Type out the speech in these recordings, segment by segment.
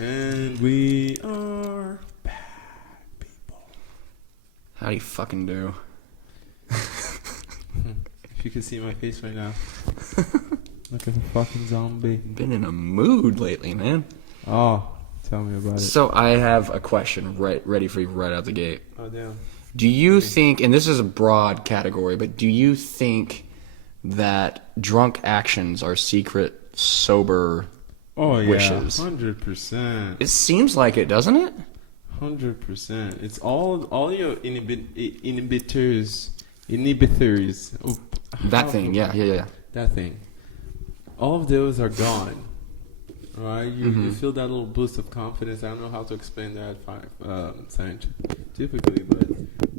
And we are bad people. How do you fucking do? If you can see my face right now. Look at the fucking zombie. Been in a mood lately, man. Oh, tell me about it. So I have a question ready for you right out the gate. Oh, damn. Do you think, and this is a broad category, but do you think that drunk actions are secret sober wishes? 100%. It seems like it, doesn't it? 100%. It's all your inhibitors. Oop. That thing, yeah. That thing. All of those are gone. Right? You feel that little boost of confidence. I don't know how to explain that scientifically, but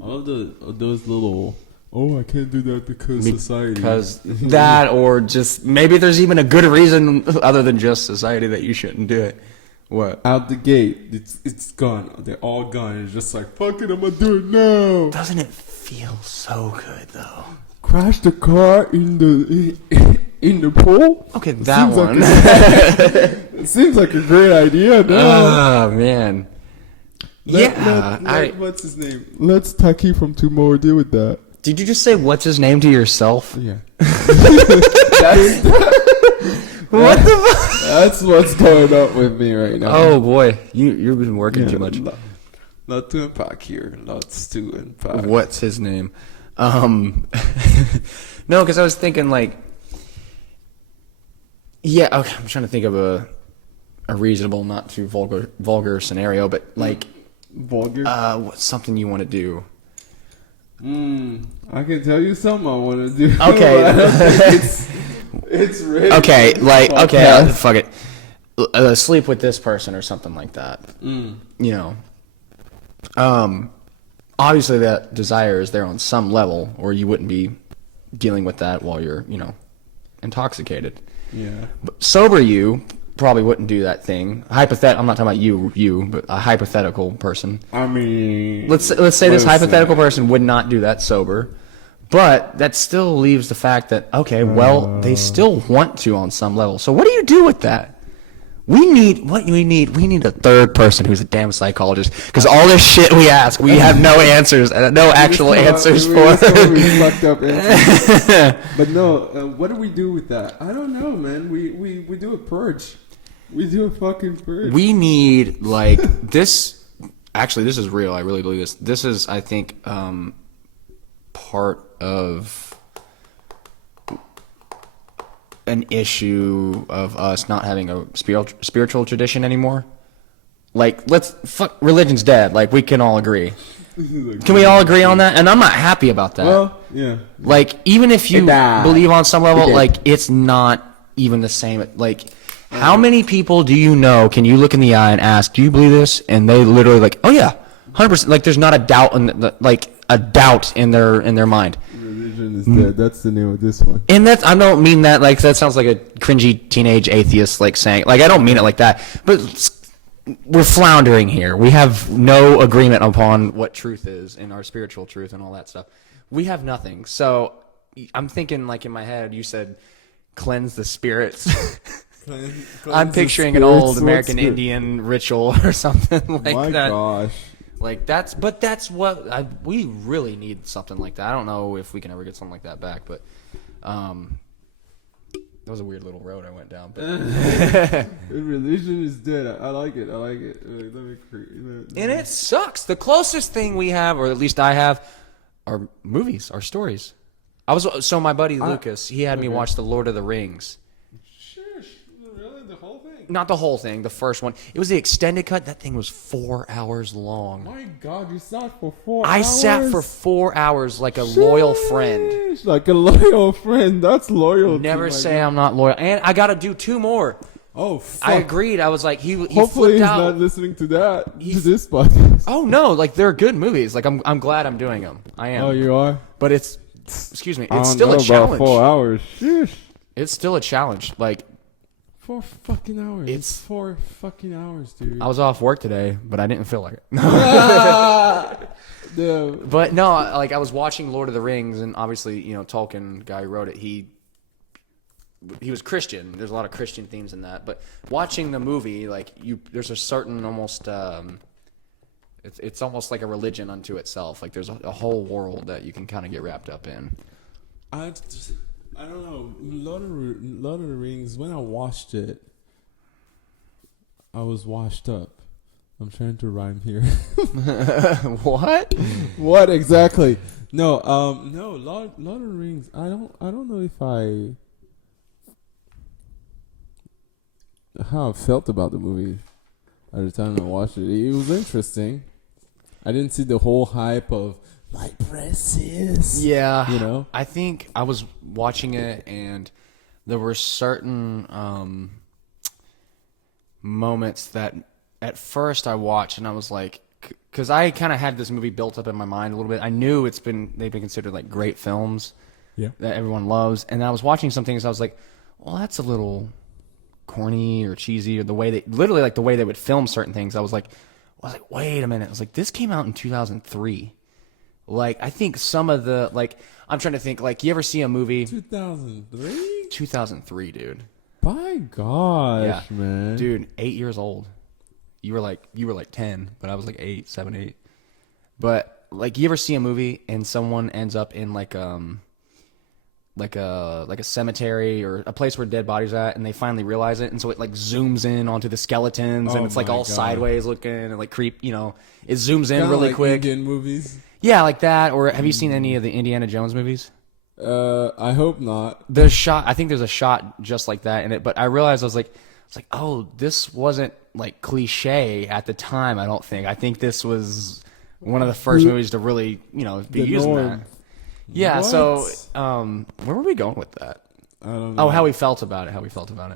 all of those little, I can't do that because society. Because that, or just maybe there's even a good reason other than just society that you shouldn't do it. What? Out the gate, it's gone. They're all gone. It's just like, fuck it, I'm gonna do it now. Doesn't it feel so good though? Crash the car in the pool? Okay, that one. It seems like a great idea. Oh, man. What's his name? Let's Taki from Tomorrow deal with that. Did you just say what's his name to yourself? Yeah. What the fuck? That's what's going on with me right now. Oh, boy. You've been working too much. Not to unpack here. Lots to unpack. What's his name? No, because I was thinking, like... Yeah, okay, I'm trying to think of a reasonable, not too vulgar scenario, but like... Vulgar? What's something you want to do? I can tell you something I want to do. Okay. I don't think it's ready. Okay, like, okay, fuck it. Sleep with this person or something like that. You know. Obviously that desire is there on some level, or you wouldn't be dealing with that while you're, intoxicated. Yeah. But sober you probably wouldn't do that thing. I'm not talking about you, but a hypothetical person. I mean... Let's say this hypothetical person would not do that sober, but that still leaves the fact that, okay, well, they still want to on some level. So what do you do with that? We need a third person who's a damn psychologist, because all this shit we ask, we have no answers, no actual answers for. Fucked up answers. But no, what do we do with that? I don't know, man. We do a purge. We do a fucking purge. We need, like, this. Actually, this is real. I really believe this. This is, I think, part of an issue of us not having a spiritual tradition anymore. Like, religion's dead. Like, we can all agree. Can we all agree on that? And I'm not happy about that. Well, yeah. Like, even if you believe on some level, like, it's not even the same. Like, how many people do you know, can you look in the eye and ask, do you believe this? And they literally like, oh yeah, 100%. Like, there's not a doubt in their mind. Religion is dead. That's the name of this one. And I don't mean that like that sounds like a cringy teenage atheist like saying, like, I don't mean it like that, but we're floundering here. We have no agreement upon what truth is and our spiritual truth and all that stuff. We have nothing. So I'm thinking, like, in my head, you said cleanse the spirits. I'm picturing an old American Indian ritual or something like that. My gosh. Like, that's what we really need, something like that. I don't know if we can ever get something like that back, but that was a weird little road I went down. But religion is dead. I like it. And it sucks. The closest thing we have, or at least I have, are movies, are stories. So my buddy Lucas, he had me watch The Lord of the Rings. Really? The whole thing? Not the whole thing, the first one. It was the extended cut. That thing was 4 hours long. My God, you sat for 4 hours? I sat for 4 hours like a loyal friend. Like a loyal friend. That's loyalty. Never say I'm not loyal. And I got to do 2 more. Oh, fuck. I agreed. I was like, he hopefully he's out. Not listening to that. To this podcast. Oh, no. Like, they're good movies. Like, I'm glad I'm doing them. I am. Oh, you are? But it's still a challenge. About 4 hours. Sheesh. It's still a challenge. Like, 4 fucking hours. It's 4 fucking hours, dude. I was off work today, but I didn't feel like it. But no, like, I was watching Lord of the Rings, and obviously, Tolkien, guy who wrote it, he he was Christian. There's a lot of Christian themes in that. But watching the movie, like there's a certain almost it's almost like a religion unto itself. Like there's a whole world that you can kind of get wrapped up in. I don't know. Lord of the Rings. When I watched it, I was washed up. I'm trying to rhyme here. What? What exactly? No, no. Lord of the Rings. I don't know if how I felt about the movie at the time I watched it. It was interesting. I didn't see the whole hype of my precious. Yeah. You know? I think I was watching it and there were certain moments that at first I watched and I was like, because I kind of had this movie built up in my mind a little bit. I knew they've been considered like great films that everyone loves. And I was watching some things. I was like, well, that's a little corny or cheesy, or the way the way they would film certain things. I was like, wait a minute. I was like, this came out in 2003. Like, I think some of the, like, I'm trying to think, like, you ever see a movie? 2003? 2003, dude. By gosh, man. Dude, 8 years old. You were like 10, but I was like 7, 8. But, like, you ever see a movie and someone ends up in, like a cemetery or a place where dead bodies are at, and they finally realize it, and so it like zooms in onto the skeletons, and it's like all sideways looking and like it zooms in Kinda really like quick. Indian movies. Yeah, like that. Or have you seen any of the Indiana Jones movies? I hope not. I think there's a shot just like that in it, but I realized I was like, oh, this wasn't like cliche at the time. I think this was one of the first movies to really, be using that. Yeah, What? so where were we going with that? I don't know. Oh, how we felt about it.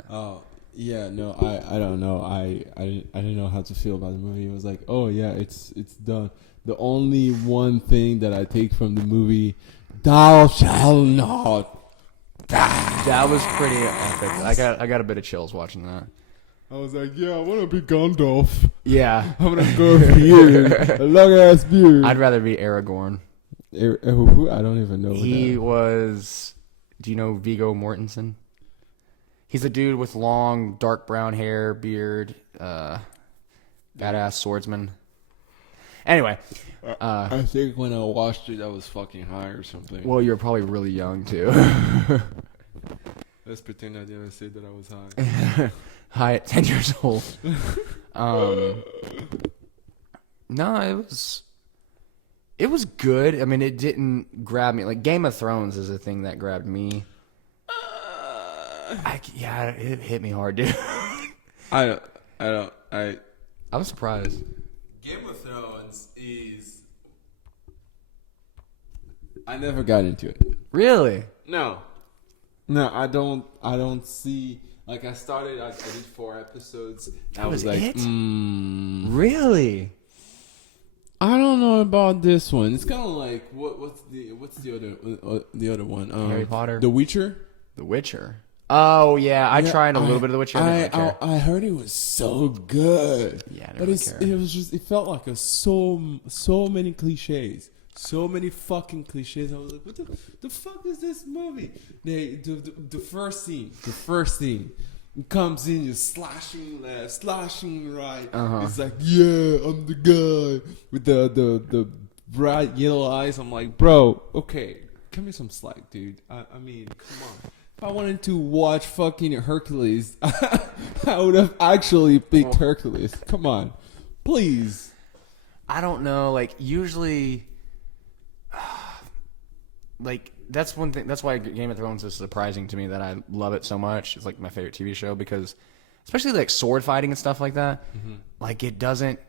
Oh, yeah, no, I don't know. I didn't know how to feel about the movie. It was like, oh yeah, it's done. The only one thing that I take from the movie, thou shalt not. That was pretty epic. I got a bit of chills watching that. I was like, yeah, I want to be Gandalf. Yeah. I want to go for beard, a long ass beard. I'd rather be Aragorn. Who? I don't even know. He was. Do you know Viggo Mortensen? He's a dude with long, dark brown hair, beard, badass swordsman. Anyway, I think when I watched it, I was fucking high or something. well, you're probably really young too. Let's pretend I didn't say that I was high. High at 10 years old. No, it was good. I mean, it didn't grab me. Like Game of Thrones is a thing that grabbed me. It hit me hard, dude. I was surprised. Game of Thrones is. I never got into it. Really? No, I don't see. Like I did 4 episodes. That was like, it? Really? I don't know about this one. It's kind of like what's the other one? Harry Potter, The Witcher. The Witcher. Oh yeah, I tried a little bit of The Witcher. I heard it was so good. Yeah, but it felt like so many cliches. So many fucking cliches. I was like, what the fuck is this movie? The first scene comes in just slashing left, slashing right. It's like, yeah, I'm the guy with the bright yellow eyes. I'm like, bro, okay, give me some slack, dude. I mean, come on. If I wanted to watch fucking Hercules, I would have actually picked Hercules. Come on, please. I don't know. Like usually. Like that's one thing. That's why Game of Thrones is surprising to me that I love it so much. It's like my favorite TV show because, especially like sword fighting and stuff like that. Like it doesn't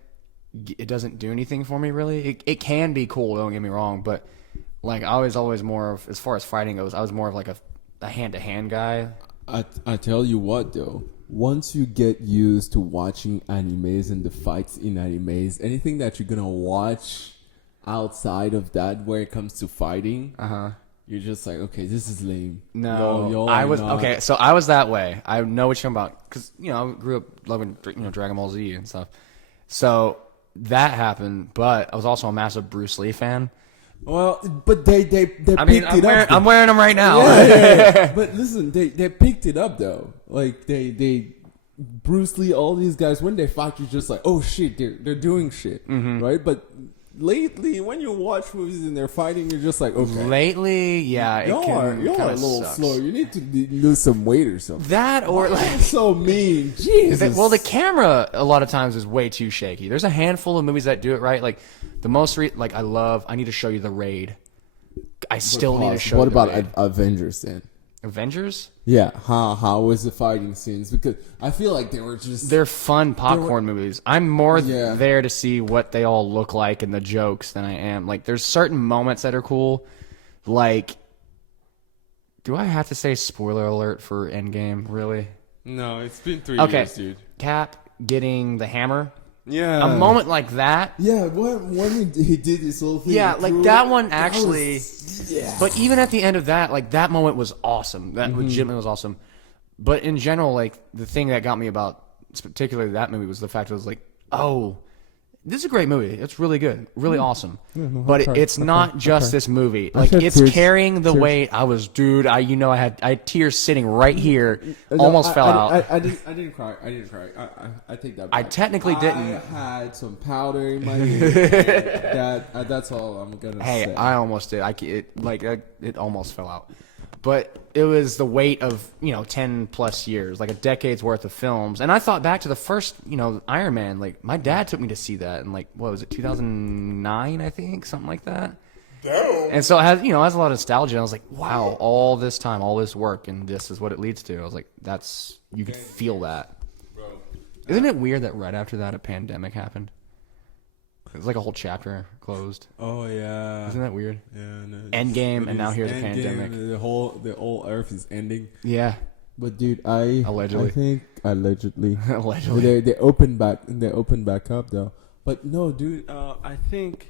do anything for me really. It can be cool. Don't get me wrong, but like I was always more of, as far as fighting goes, I was more of like a hand-to-hand guy. I tell you what though. Once you get used to watching animes and the fights in animes, anything that you're gonna watch outside of that where it comes to fighting, you're just like, okay, this is lame. No, I was okay. So I was that way. I know what you're talking about because I grew up loving Dragon Ball Z and stuff. So that happened, but I was also a massive Bruce Lee fan. Well, but they I mean, picked it up. I'm wearing them right now. Yeah. But listen, they picked it up though. Like they Bruce Lee, all these guys, when they fight, you're just like, oh shit, they're doing shit, right? But lately, when you watch movies and they're fighting, you're just like, okay. Lately, yeah, Y'all are a little slow. You need to lose some weight or something. That or like That's so mean. Jesus. well, the camera a lot of times is way too shaky. There's a handful of movies that do it right. Like the most I need to show you The Raid. I still need to show. What you about The Raid. Avengers then? Avengers? Yeah, how was the fighting scenes? Because I feel like They're fun popcorn movies. I'm more Yeah. there to see what they all look like and the jokes than I am. Like, there's certain moments that are cool. Like, do I have to say spoiler alert for Endgame? Really? No, it's been 3 Okay. years, dude. Cap getting the hammer. Yeah. A moment like that. Yeah, when he did this whole thing. Yeah, like that one actually. Yeah. But even at the end of that, like that moment was awesome. That legitimately was awesome. But in general, like the thing that got me about particularly that movie was the fact it was like, oh, this is a great movie. It's really good, really awesome. But it's not just this movie. Like shed it's tears. carrying the Tears. weight. I had tears sitting right here, almost fell out. I didn't cry. I take that back. I technically didn't. I had some powder in my ear. That's all I'm gonna Hey, say. I almost did. It almost fell out. But it was the weight of 10 plus years, like a decade's worth of films. And I thought back to the first Iron Man. Like my dad took me to see that in like what was it 2009 I think, something like that. Damn. And so it has has a lot of nostalgia. I was like, wow, all this time, all this work, and this is what it leads to. I was like, you could feel that. Bro. Isn't it weird that right after that a pandemic happened? It's like a whole chapter closed. Oh yeah. Isn't that weird? Yeah. No, Endgame, and now here's a Endgame, pandemic. The whole Earth is ending. Yeah. But dude, Allegedly. I think allegedly. Allegedly. They opened back up though. But no, dude, I think,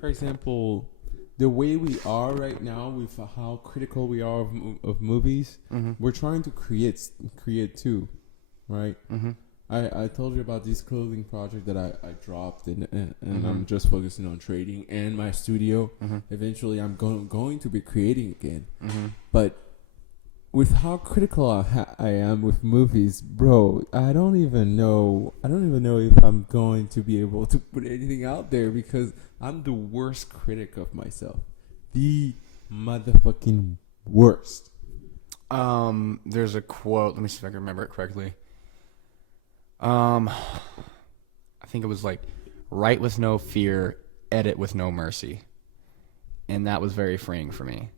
for example, the way we are right now with how critical we are of movies, we're trying to create too, right? Mm-hmm. I told you about this clothing project that I dropped, and I'm just focusing on trading and my studio. Eventually, I'm going to be creating again. But with how critical I am with movies, bro, I don't even know if I'm going to be able to put anything out there because I'm the worst critic of myself. The motherfucking worst. There's a quote. Let me see if I can remember it correctly. I think it was like, write with no fear, edit with no mercy. And that was very freeing for me.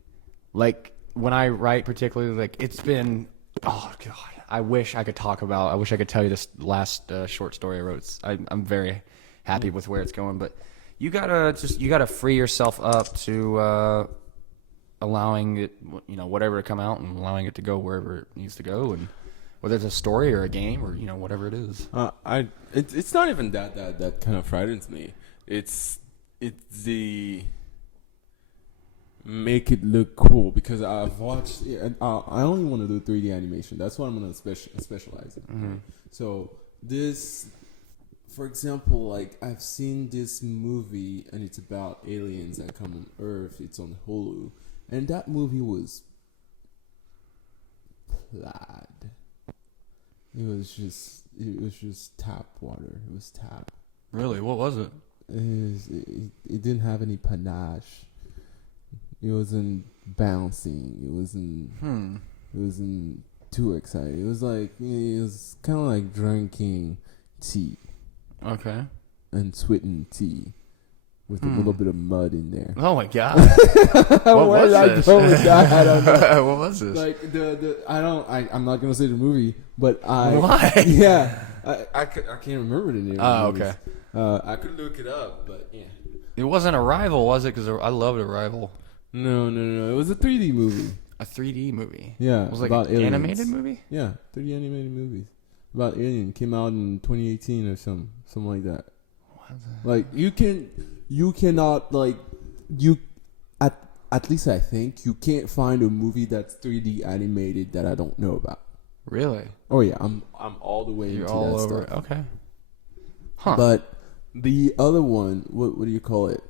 Like, when I write particularly, like, it's been, oh, God, I wish I could tell you this last short story I wrote. I'm very happy with where it's going, but you gotta free yourself up to allowing it, whatever to come out and allowing it to go wherever it needs to go, and whether it's a story or a game or whatever it is. It's not even that kind of frightens me. It's the make it look cool because I've watched. I only want to do 3D animation. That's what I'm gonna specialize in. So this, for example, like I've seen this movie and it's about aliens that come on Earth. It's on Hulu, and that movie was plaid. It was just tap water. It was tap. Really? What was it? It didn't have any panache. It wasn't bouncing. It wasn't too exciting. It was kind of like drinking tea. Okay. And sweetened tea with a little bit of mud in there. Oh my God. What was this? I don't know. What was this? Like I'm not gonna say the movie, but Why? Yeah, I can't remember the name. Oh, of the okay. movies. I could look it up, but yeah. It wasn't Arrival, was it? Because I loved Arrival. No. It was a 3D movie. A 3D movie. Yeah, It was like about an aliens. animated movie? Yeah, 3D animated movies about alien came out in 2018 or something like that. Like you cannot at least I think you can't find a movie that's 3D animated that I don't know about. Really? Oh yeah, I'm all the way You're into all that over. stuff. Okay. Huh. But the other one, what do you call it?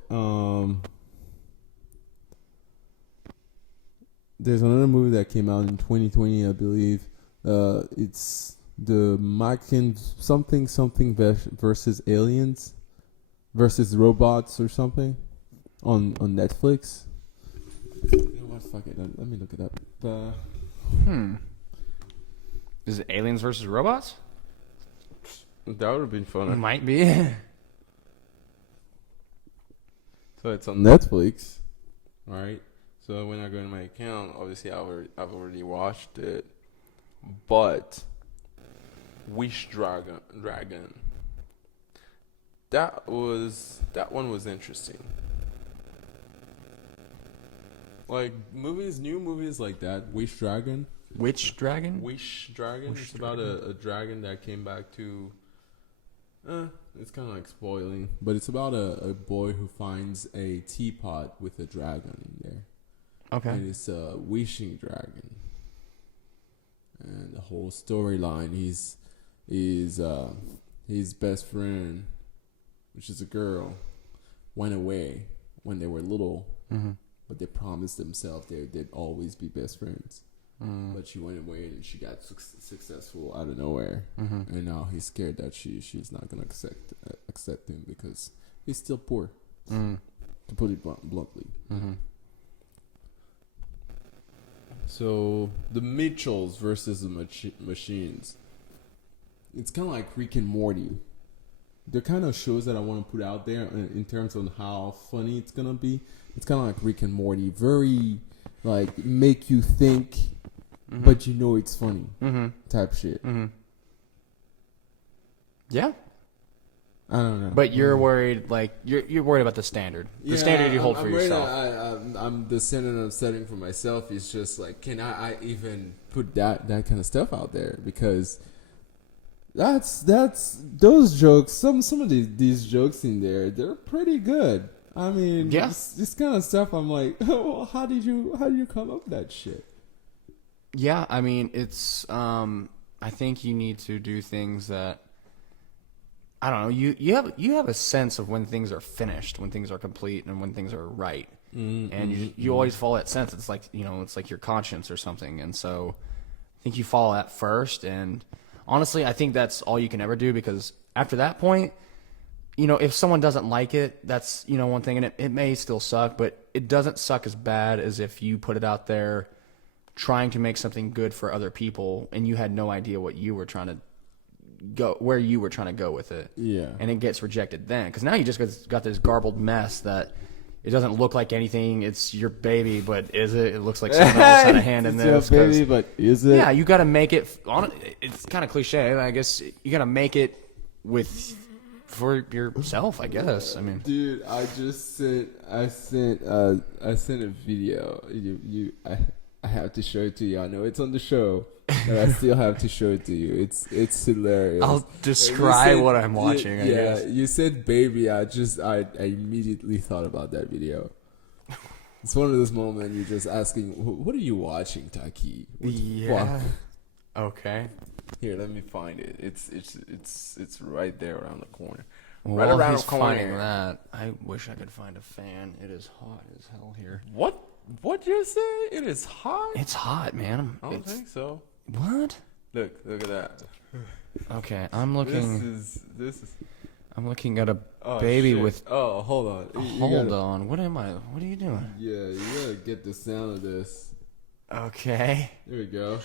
there's another movie that came out in 2020, I believe. It's the Mike and something versus aliens versus robots or something on Netflix. You know what? Fuck it. Let me look it up. Is it aliens versus robots? That would have been It fun. might be. So it's on Netflix, right? So when I go in my account, obviously I've already watched it, but Wish Dragon. That one was interesting. Like new movies like that. Wish Dragon. Which dragon? Wish Dragon. Wish It's about a dragon that came back to. It's kind of like spoiling, but it's about a boy who finds a teapot with a dragon in there. Okay. And it's a wishing dragon. And the whole storyline, his best friend, which is a girl, went away when they were little, but they promised themselves they'd always be best friends. But she went away and she got successful out of nowhere, and now he's scared that she's not gonna accept him because he's still poor, to put it bluntly. So the Mitchells versus the Machines. It's kind of like Rick and Morty. They're kind of shows that I want to put out there in terms of how funny it's gonna be. It's kind of like Rick and Morty, very like make you think, but you know it's funny type shit. Yeah. I don't know. But you're worried, like you're worried about the standard. The standard you hold for yourself. I'm the standard I'm setting for myself is just like, can I even put that kind of stuff out there? Because that's those jokes. Some of these jokes in there, they're pretty good. I mean, yeah. this kind of stuff. I'm like, oh, how did you come up with that shit? Yeah, I mean, it's. I think you need to do things that. I don't know. You have a sense of when things are finished, when things are complete, and when things are right. And you always follow that sense. It's like it's like your conscience or something. And so, I think you follow that first. And honestly, I think that's all you can ever do, because after that point, if someone doesn't like it, that's one thing, and it may still suck, but it doesn't suck as bad as if you put it out there, trying to make something good for other people, and you had no idea what you were trying to. Where you were trying to go with it, and it gets rejected then, because now you just got this garbled mess that it doesn't look like anything. It's your baby, but is it? It looks like someone else had a hand in this. It's your baby, but is it? Yeah, you got to make it. It's kind of cliche, I guess. You got to make it for yourself, I guess. I mean, dude, I sent a video. I have to show it to you. I know it's on the show, but I still have to show it to you. It's hilarious. I'll describe what I'm watching. I guess. You said baby. I immediately thought about that video. It's one of those moments you're just asking, what are you watching, Taki? Yeah. Okay. Here, let me find it. It's right there around the corner. Right around he's the corner. finding that. I wish I could find a fan. It is hot as hell here. What you say? It is hot? It's hot, man. I don't think so. What? Look at that. Okay, I'm looking. This is. I'm looking at a baby shit. with. Oh, hold on. Hold on. What am I? What are you doing? Yeah, you gotta get the sound of this. Okay. There we go.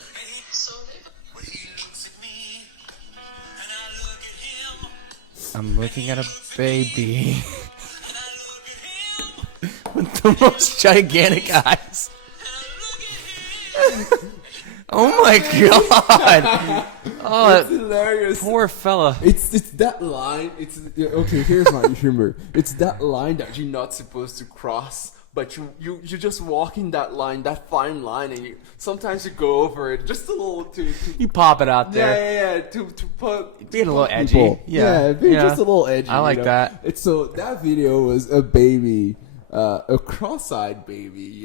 I'm looking at a baby with the most gigantic eyes. Oh my god! Oh, It's hilarious. poor fella. It's that line. It's okay. Here's my humor. It's that line that you're not supposed to cross, but you're just walking that line, that fine line, and sometimes you go over it just a little to You pop it out there. yeah, to put Being a little edgy. people. Yeah, being yeah. just a little edgy. I like that. It's so that video was a baby, a cross-eyed baby.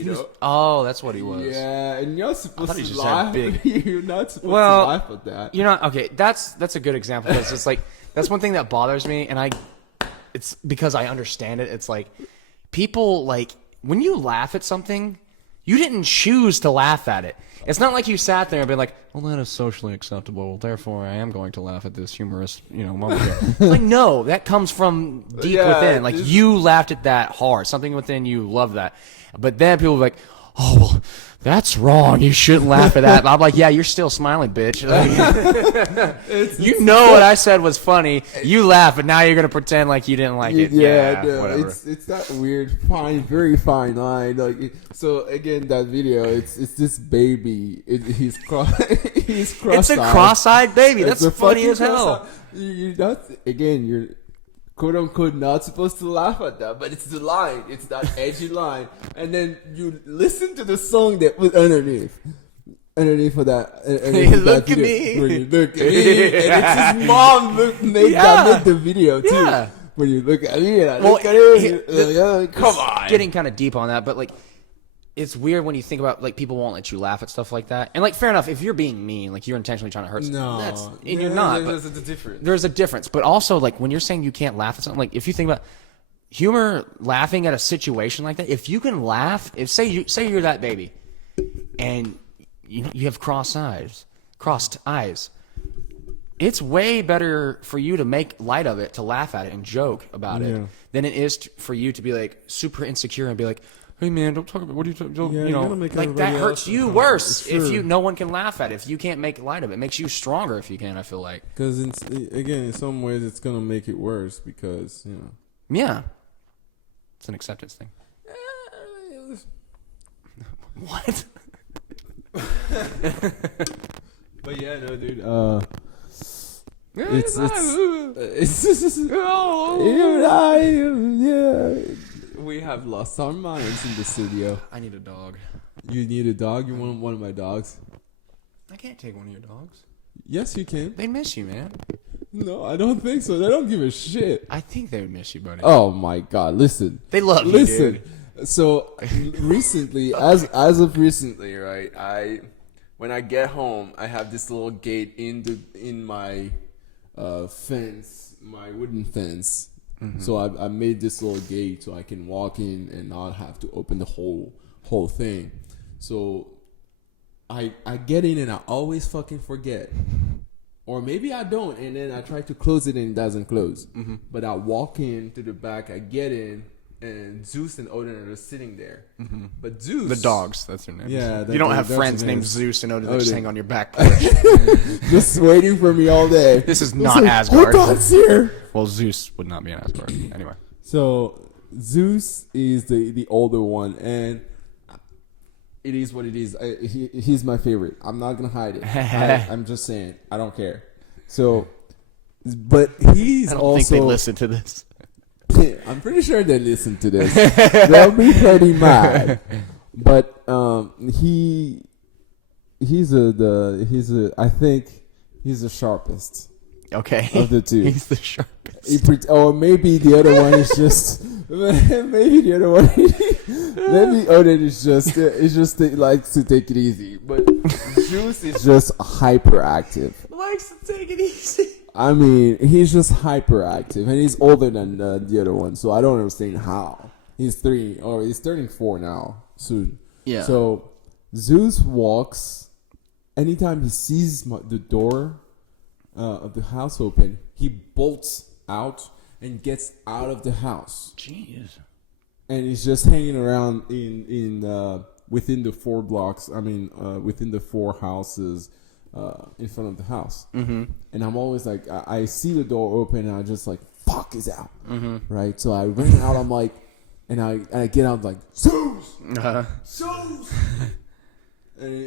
Oh, that's what he was. Yeah, and you're supposed thought he to just laugh. had big- You're not supposed Well, to laugh at that. Okay, that's a good example. It's just like that's one thing that bothers me, and it's because I understand it. It's like people like when you laugh at something, You didn't choose to laugh at it. It's not like you sat there and been like, well, that is socially acceptable, therefore I am going to laugh at this humorous, moment here. It's like, no, that comes from deep within. Like, you laughed at that hard. Something within you loved that. But then people are like, oh, well, that's wrong. You shouldn't laugh at that. And I'm like, yeah, you're still smiling, bitch. Like, you know what I said was funny. You laugh, but now you're gonna pretend like you didn't like it. Yeah, no, whatever. it's that weird, very fine line. Like, so again, that video, it's this baby. He's he's cross-eyed. It's a cross-eyed baby. It's That's a funny fucking as hell. cross-eyed- You're not, again, you're quote unquote not supposed to laugh at that, but it's the line. It's that edgy line, and then you listen to the song that was underneath for that. Hey, look at me. When you look at me, and it's his mom make the video too. Yeah. When you look at me and I Well, look at him, come on. Getting kind of deep on that, but like, it's weird when you think about like people won't let you laugh at stuff like that. And like, fair enough, if you're being mean, like you're intentionally trying to hurt someone, you're not. But There's a difference. there's a difference. But also, like, when you're saying you can't laugh at something, like if you think about humor, laughing at a situation like that, if you can laugh, if say you're that baby, and you have crossed eyes, it's way better for you to make light of it, to laugh at it and joke about it, than it is for you to be like super insecure and be like, hey man, don't talk about what are you talking. Yeah, you're gonna make like that everybody hurts else you uncomfortable. worse if Sure. no one can laugh at it. If you can't make light of it, it makes you stronger if you can. I feel like, Because again, in some ways, it's gonna make it worse because yeah, it's an acceptance thing. What? But yeah, no, dude. We have lost our minds in the studio. I need a dog. You need a dog? You want one of my dogs? I can't take one of your dogs. yes, you can. They miss you, man. No, I don't think so. They don't give a shit. I think they would miss you, buddy. Oh my God! Listen, They love you, listen. dude. So recently, as of recently, right? When I get home, I have this little gate in my fence, my wooden fence. Mm-hmm. So I made this little gate so I can walk in and not have to open the whole thing. So I get in and I always fucking forget. Or maybe I don't, and then I try to close it and it doesn't close. Mm-hmm. But I walk in to the back, I get in, and Zeus and Odin are just sitting there. Mm-hmm. But Zeus, The dogs, that's their name. Yeah, you don't have that's friends their named names. Zeus and Odin that just Odin. hang on your back porch. just waiting for me all day. This is It's not like, Asgard. Odin's here. Well, Zeus would not be an Asgard. Anyway. So Zeus is the older one, and It is what it is. He's my favorite. I'm not gonna hide it. I'm just saying. I don't care. so, but he's I don't also. think they listen to this. I'm pretty sure they listen to this. They'll be pretty mad. But I think he's the sharpest Okay. of the two. He's the sharpest. Or maybe the other one is just maybe the other one maybe Odin is just likes to take it easy, but Zeus is just hyperactive. Likes to take it easy. I mean, he's just hyperactive, and he's older than the other one, so I don't understand how. He's 3, or he's turning 4 now, soon. Yeah. So, Zeus walks, anytime he sees the door of the house open, he bolts out and gets out of the house. Jeez. And he's just hanging around within the 4 blocks, within the 4 houses in front of the house. Mm-hmm. And I'm always like, I see the door open and I just like, fuck, he's out. Mm-hmm. Right? So I run out, I'm like, and I get out like, Zeus! Uh-huh. Zeus! and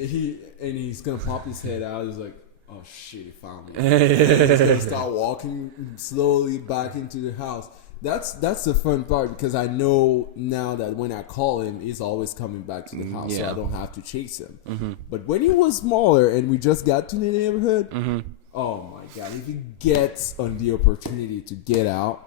he's gonna pop his head out. He's like, oh shit, he found me. He's gonna start walking slowly back into the house. That's the fun part, because I know now that when I call him, he's always coming back to the house, so Yeah. I don't have to chase him. Mm-hmm. But when he was smaller and we just got to the neighborhood, Mm-hmm. oh my god, if he gets on the opportunity to get out,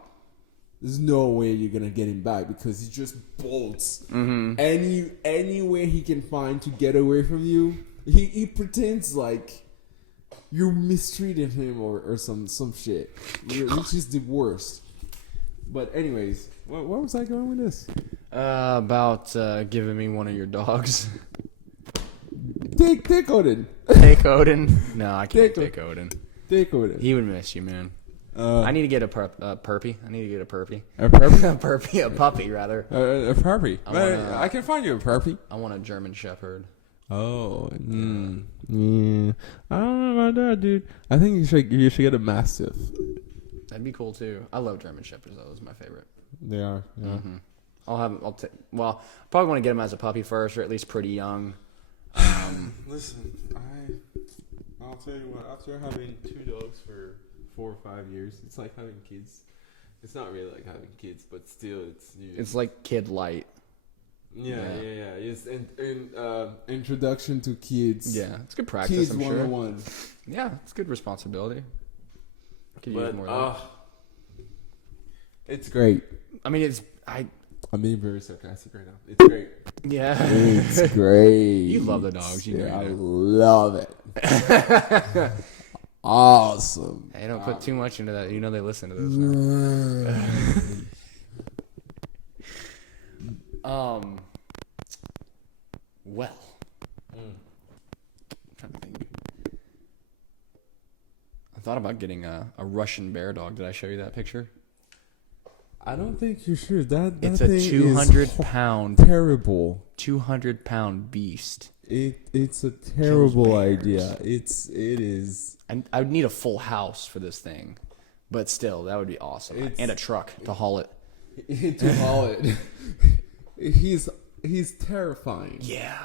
there's no way you're gonna get him back, because he just bolts any way he can find to get away from you. He pretends like you mistreated him or some shit, which is the worst. But anyways, where was I going with this? About giving me one of your dogs. Take Odin. Take Odin. No, I can't Take take Odin. Take Odin. He would miss you, man. I need to get a perpy. I need to get a perpy. A puppy? A perpy, a puppy, rather. A puppy. I I can find you a puppy. I want a German Shepherd. Oh, yeah. I don't know about that, dude. I think you should get a Mastiff. That'd be cool too. I love German Shepherds. That was my favorite. They are. Yeah. Mm-hmm. Well, probably want to get him as a puppy first, or at least pretty young. Listen, I'll tell you what. After having 2 dogs for 4 or 5 years, it's like having kids. It's not really like having kids, but still, It's like kid light. Yeah. It's introduction to kids. Yeah, it's good practice. Kids I'm sure. 101. Yeah, it's good responsibility. Could use But more of that. it's great. I mean, I'm being very sarcastic right now. It's great. yeah. It's great. You love the dogs. You know Yeah, I you do. love it. Awesome. Hey, don't put too much into that. You know they listen to this. Now. Well. I'm trying to think. I thought about getting a Russian bear dog. Did I show you that picture? I don't think you should. That It's thing a is 200-pound, terrible. 200-pound beast. It's a terrible bears. idea. It is. I would need a full house for this thing, but still, that would be awesome. And a truck to haul it. To haul it. He's terrifying. Yeah,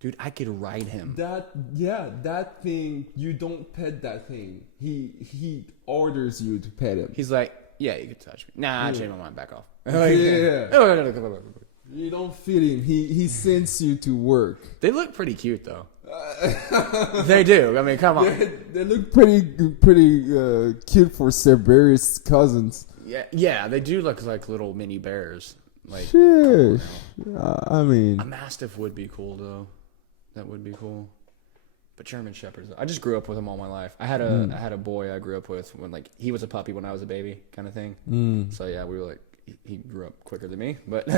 dude, I could ride him. That thing. You don't pet that thing. He orders you to pet him. He's like, yeah, you can touch me. Nah, I changed my mind. Back off. Yeah. No. You don't feed him. He sends you to work. They look pretty cute though. They do. I mean, come on. They look pretty cute for Cerberus cousins. Yeah, they do look like little mini bears. Like, Sheesh. I mean, a Mastiff would be cool though. That would be cool. But German Shepherds, I just grew up with them all my life. I had a boy I grew up with when like he was a puppy when I was a baby, kind of thing. So yeah, we were like he grew up quicker than me, but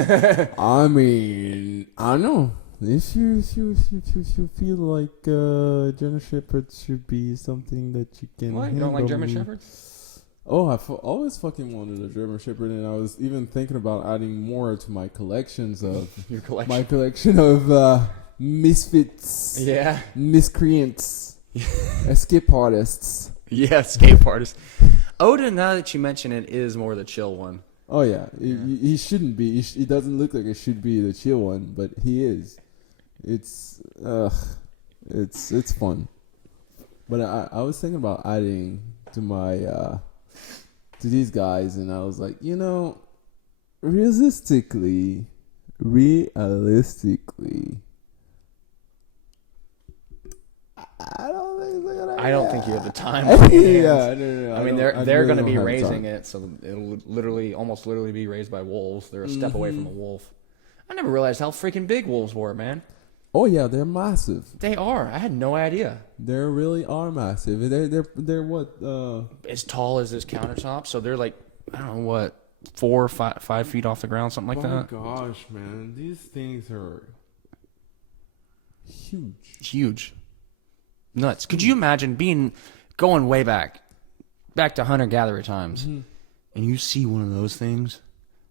I mean, I don't know. If you feel like German Shepherd should be something that you can. what? You don't like German handle. Shepherds? Oh, always fucking wanted a German Shepherd, and I was even thinking about adding more to my collections of Your collection? my collection of misfits, Yeah. miscreants, escape artists. Yeah, escape artist. Odin, now that you mention it, is more the chill one. Oh yeah, he shouldn't be. He doesn't look like it should be the chill one, but he is. It's fun. But I was thinking about adding to my to these guys, and I was like, realistically, I don't think you have the time. Yeah, no. I mean, they're going to be raising it, so it'll almost literally be raised by wolves. They're a step away from a wolf. I never realized how freaking big wolves were, man. Oh yeah, they're massive. They are. I had no idea. They really are massive. They're what? As tall as this countertop, so they're like, I don't know what, 4 or 5 feet off the ground, something like that. Oh my gosh, man, these things are huge. Huge. Nuts. Could you imagine going way back to hunter-gatherer times, and you see one of those things?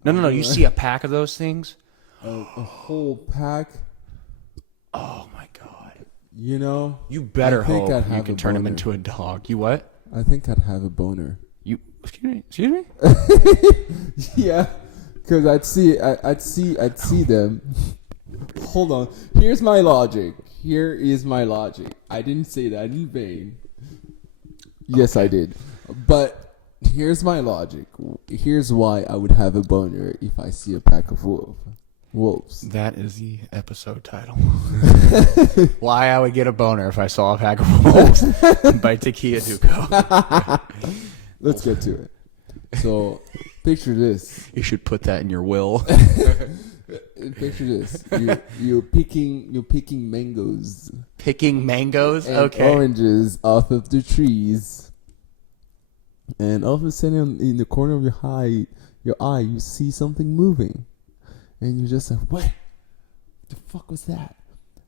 No, you see a pack of those things? A whole pack. Oh my god. You better I think hope I'd have you can a turn him boner. into a dog. You what? I think I'd have a boner. Excuse me? Yeah, because I'd see them. Hold on. Here's my logic. I didn't say that in vain. Yes, I did. But here's my logic. Here's why I would have a boner if I see a pack of wolves. That is the episode title. Why I would get a boner if I saw a pack of wolves by Takia Duco. Let's get to it. So, picture this. You should put that in your will. Picture this. You're picking mangoes Picking mangoes? and Okay. oranges off of the trees. and all of a sudden, in the corner of your eye, you see something moving, and you're just like, "What the fuck was that?"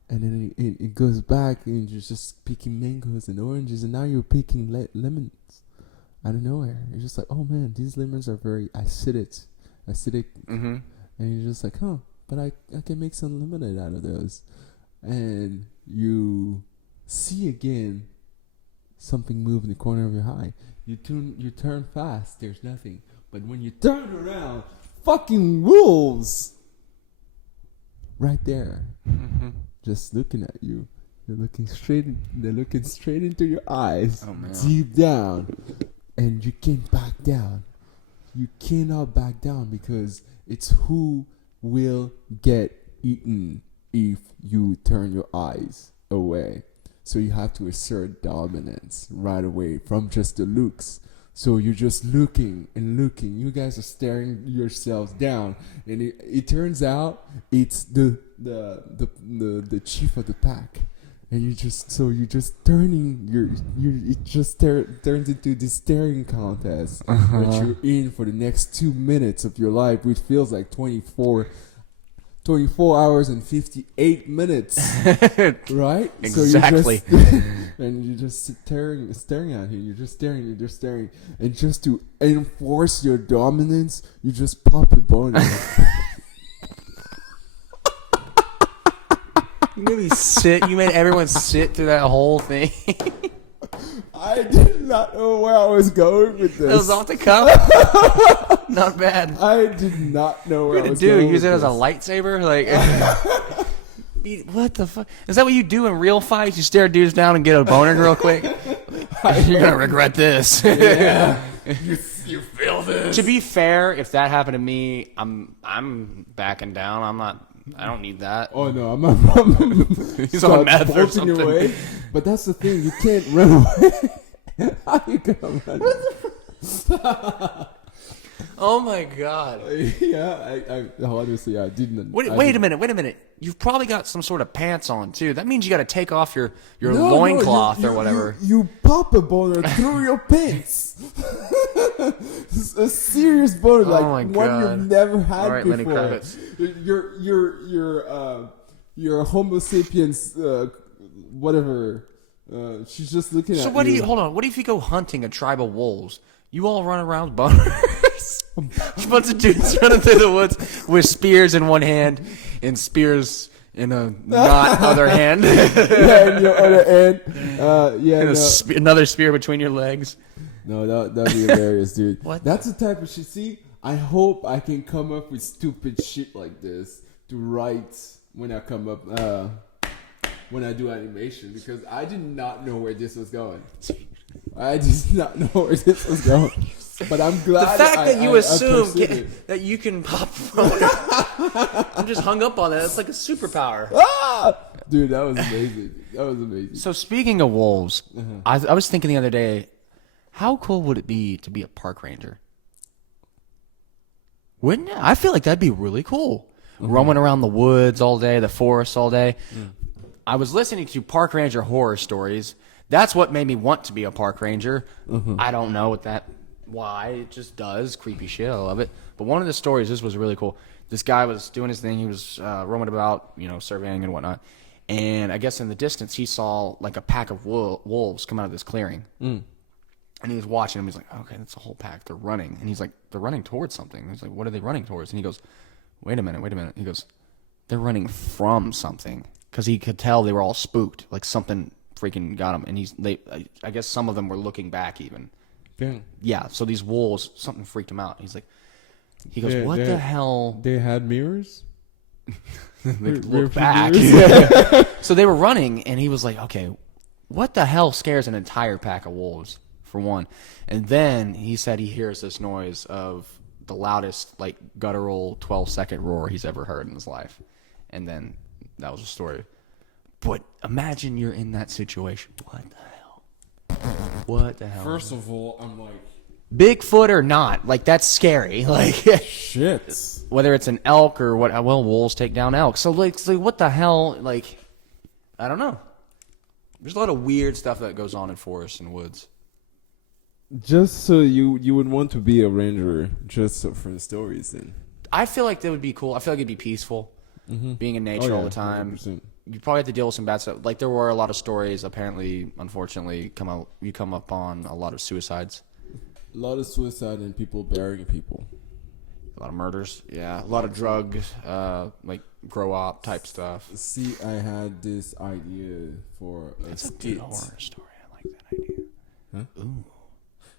And then it goes back, and you're just picking mangoes and oranges, and now you're picking lemons out of nowhere. You're just like, "Oh man, these lemons are very acidic." Mm-hmm. And you're just like, "Huh, but I can make some lemonade out of those." And you see again something move in the corner of your eye. You turn fast, there's nothing. But when you turn around, fucking wolves right there, just looking at you. They're looking straight into your eyes, Oh, man. deep down, and you can't back down. You cannot back down because it's who will get eaten if you turn your eyes away. So you have to assert dominance right away from just the looks. So you're just looking and looking. You guys are staring yourselves down, and it turns out it's the chief of the pack. And you're just turning it just turns into this staring contest that you're in for the next 2 minutes of your life, which feels like 24 hours and 58 minutes, right? Exactly. So you're just, and you're just staring at him. You're just staring, and just to enforce your dominance, you just pop a boner. You made everyone sit through that whole thing. I did not know where I was going with this. That was off the cuff. Not bad. I did not know where I was Dude, going use with it as a this. lightsaber? Like, what the fuck? Is that what you do in real fights? You stare dudes down and get a boner real quick? You're gonna regret this. Yeah. you feel this. To be fair, if that happened to me, I'm backing down. I don't need that. Oh no, I'm He's on meth or bolting your something. way. But that's the thing, you can't run away. How you gonna run? Oh my god. Yeah, I honestly I didn't. Wait a minute. You've probably got some sort of pants on too. That means you got to take off your loincloth or whatever. You pop a boner through your pants. It's a serious boner, like my one God. you've never had All right, Lenny before. Kravitz. Your Homo sapiens, whatever. She's just looking at. So what do you hold on? What if you go hunting a tribe of wolves? You all run around with boners. A bunch of dudes running through the woods with spears in one hand and spears in a not other hand. Yeah, in your other end. Yeah, And no. another spear between your legs. No, that'd be hilarious, dude. What? That's the type of shit. See, I hope I can come up with stupid shit like this to write when I come up, when I do animation, because I did not know where this was going. I did not know where this was going. But I'm The glad fact that you assume pursued it. that you can pop a boner. I'm just hung up on that. It's like a superpower. Ah! Dude, that was amazing. That was amazing. So speaking of wolves, I was thinking the other day, how cool would it be to be a park ranger? Wouldn't it? I feel like that'd be really cool. Roaming around the woods all day, the forest all day. I was listening to park ranger horror stories. That's what made me want to be a park ranger. I don't know why. It just does. Creepy shit. I love it. But one of the stories, this was really cool. This guy was doing his thing. He was roaming about, surveying and whatnot. And I guess in the distance, he saw like a pack of wolves come out of this clearing. And he was watching them. He's like, okay, that's a whole pack. They're running. And he's like, they're running towards something. He's like, what are they running towards? And he goes, wait a minute. He goes, they're running from something. Because he could tell they were all spooked. Like something freaking got them. And I guess some of them were looking back even. Yeah, so these wolves, something freaked him out. He goes, what the hell? They had mirrors? They look back. So they were running, and he was like, okay, what the hell scares an entire pack of wolves, for one? And then he said he hears this noise of the loudest, like, guttural 12-second roar he's ever heard in his life. And then that was the story. But imagine you're in that situation. What the hell? What the hell? First of all, I'm like, Bigfoot or not, like, that's scary. Like, Shit. whether it's an elk or what, well, wolves take down elk. So, like, what the hell? Like, I don't know. There's a lot of weird stuff that goes on in forests and woods. Just so you would want to be a ranger just for the stories then. I feel like that would be cool. I feel like it'd be peaceful, being in nature all the time. 100%. You probably have to deal with some bad stuff. Like there were a lot of stories. Apparently, unfortunately, you come up on a lot of suicides, A lot of suicide and people burying people. a lot of murders. Yeah, a lot of drugs, like grow up type stuff. See, I had this idea for a It's a skit. good horror story. I like that idea. Huh? Ooh,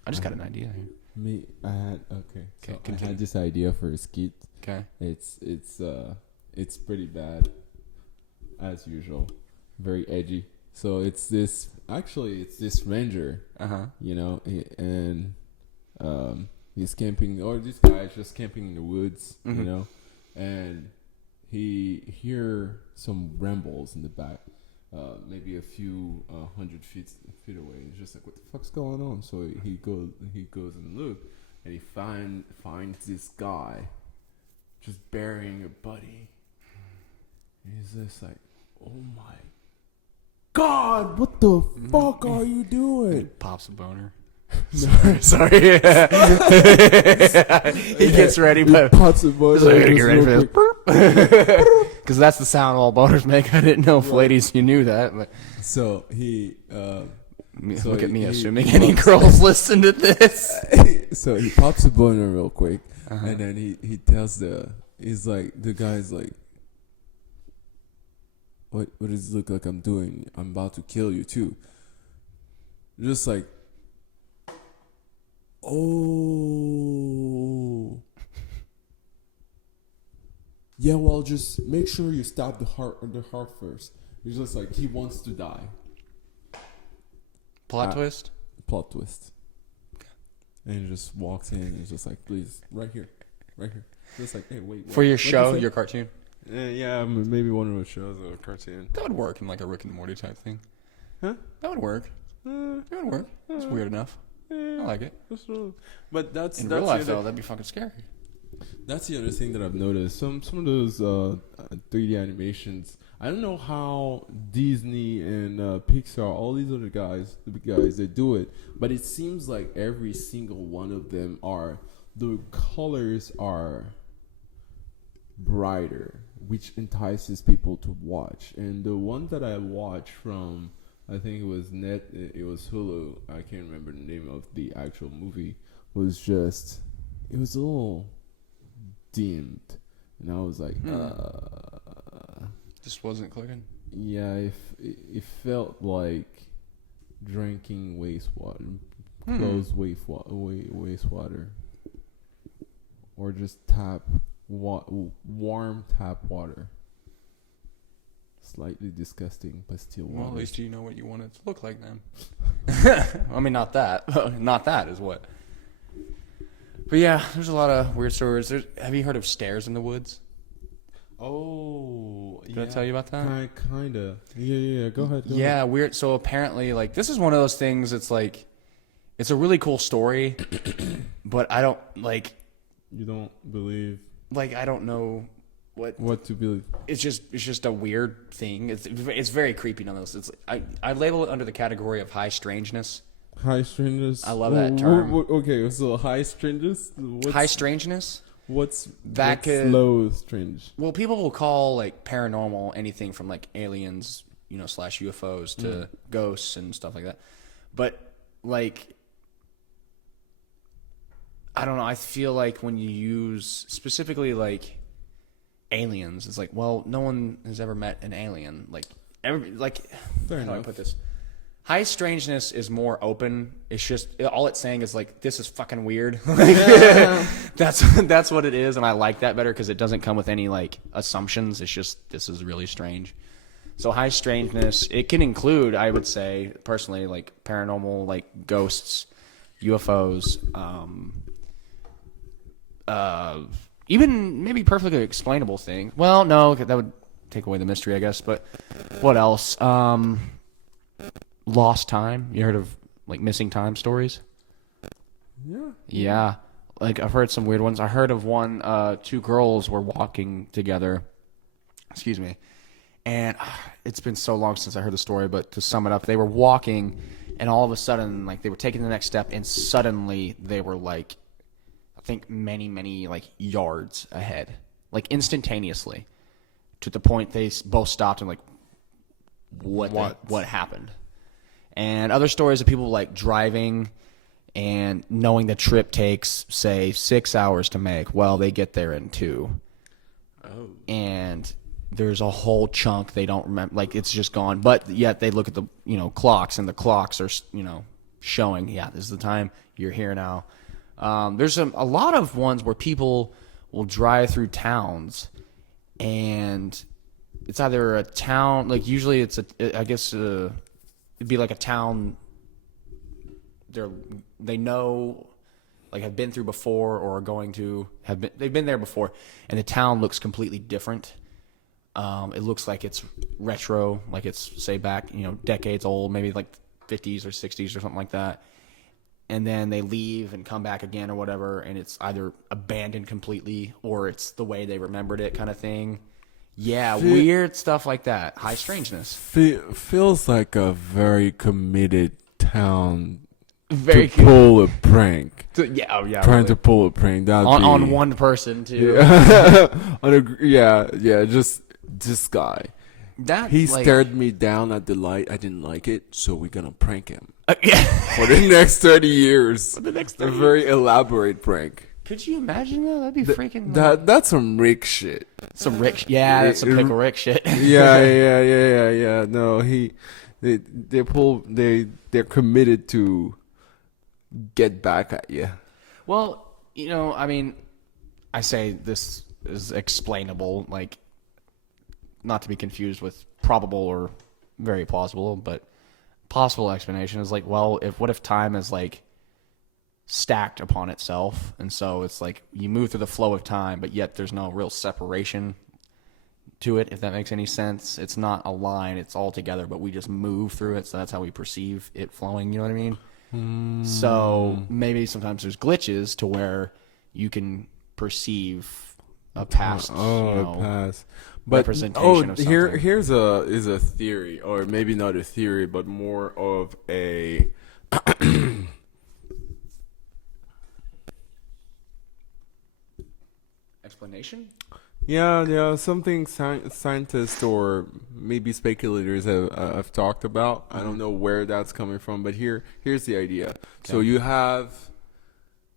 I just got an idea here. Me, I had okay. So I continue. had this idea for a skit. Okay. It's pretty bad, as usual, very edgy. So it's this ranger, you know, and he's camping, or this guy is just camping in the woods, you know, and he hear some rambles in the back, maybe a few 100 feet away. He's just like, what the fuck's going on? So he goes and look, and he finds this guy just burying a buddy. And he's just like, oh my God, what the fuck are you doing? Pops a boner. Sorry. He gets ready, but Pots of butter. so I gotta get ready for this. Because that's the sound all boners make. I didn't know if ladies you knew that. But So he So look at me he assuming any girls listen to this. so he pops a boner real quick, and then he tells the guy's like, what does it look like I'm doing? I'm about to kill you too. Just like, oh, yeah. Well, just make sure you stab the heart first. He's just like, he wants to die. Plot twist. Plot twist. And he just walks in and is just like, please, right here. Just like, hey, wait. For your what'd you show, say? your cartoon. Yeah, maybe one of those shows or a cartoon. That would work in like a Rick and Morty type thing. Huh? That would work. It would work. It's weird enough. I like it. But that's In that's real life, the though, other, that'd be fucking scary. that's the other thing that I've noticed. Some of those 3D animations. I don't know how Disney and Pixar, all these other guys, the big guys, they do it. But it seems like every single one of them the colors are brighter, which entices people to watch. And the one that I watched from, I think it was it was Hulu. I can't remember the name of the actual movie. It was a little dimmed, and I was like, Just wasn't clicking. yeah, it felt like drinking wastewater, closed wastewater, or just warm tap water. Slightly disgusting, but still Well, at water. least you know what you want it to look like then. I mean, not that. Not that is what. But yeah, there's a lot of weird stories. Have you heard of Stairs in the Woods? Oh, Did I tell you about that? Kinda. Yeah. Go ahead. Go Yeah, weird. So apparently, like, this is one of those things. It's like, it's a really cool story, but I don't like. You don't believe I don't know what to believe. It's just a weird thing. It's very creepy nonetheless. It's I label it under the category of high strangeness. High strangeness. I love that term. Okay, so high strangeness. High strangeness. What's low strange? Well, people will call like paranormal anything from like aliens, slash UFOs to ghosts and stuff like that. But like, I don't know. I feel like when you use specifically like aliens, it's like, well, no one has ever met an alien. Fair how do I put this? High strangeness is more open. It's just all it's saying is like, this is fucking weird. That's what it is, and I like that better because it doesn't come with any like assumptions. It's just, this is really strange. So high strangeness, it can include, I would say personally, like paranormal, like ghosts, UFOs, even maybe perfectly explainable thing. Well, no, that would take away the mystery, I guess. But what else? Lost time. You heard of like missing time stories? Yeah. Yeah. Like I've heard some weird ones. I heard of one, two girls were walking together. Excuse me. And it's been so long since I heard the story, but to sum it up, they were walking and all of a sudden, like, they were taking the next step, and suddenly they were like, I think many like yards ahead, like instantaneously, to the point they both stopped and like, what happened? And other stories of people like driving and knowing the trip takes, say, 6 hours to make. Well, they get there in 2. Oh. And there's a whole chunk they don't remember. Like, it's just gone. But yet they look at the, clocks, and the clocks are, showing, yeah, this is the time. You're here now. There's a lot of ones where people will drive through towns, and it's either a town, like usually it's it'd be like a town they know, like, have been through before, or are going to they've been there before, and the town looks completely different. It looks like it's retro, like it's, say, back, decades old, maybe like 50s or 60s or something like that. And then they leave and come back again or whatever, and it's either abandoned completely or it's the way they remembered it, kind of thing. Yeah, weird stuff like that. High strangeness. Feels like a very committed town Very to pull a prank. Yeah, Trying really. to pull a prank. On one person too. Yeah, just this guy. That He like, stared me down at the light. I didn't like it, so we're gonna prank him yeah. for the next 30 years. The next A 30 very elaborate prank. Could you imagine that? That'd be freaking. That's some Rick shit. Some Rick. Yeah, that's some pickle Rick shit. Yeah. No, they're committed to get back at you. Well, I mean, I say this is explainable, like, not to be confused with probable or very plausible, but possible explanation is like, well, what if time is like stacked upon itself, and so it's like you move through the flow of time, but yet there's no real separation to it, if that makes any sense. It's not a line, it's all together, but we just move through it, so that's how we perceive it flowing, you know what I mean? So maybe sometimes there's glitches to where you can perceive a past, a past. But representation of something. here's a theory, or maybe not a theory, but more of a explanation. Yeah, something scientists or maybe speculators have talked about. I don't know where that's coming from, but here's the idea. Okay. So you have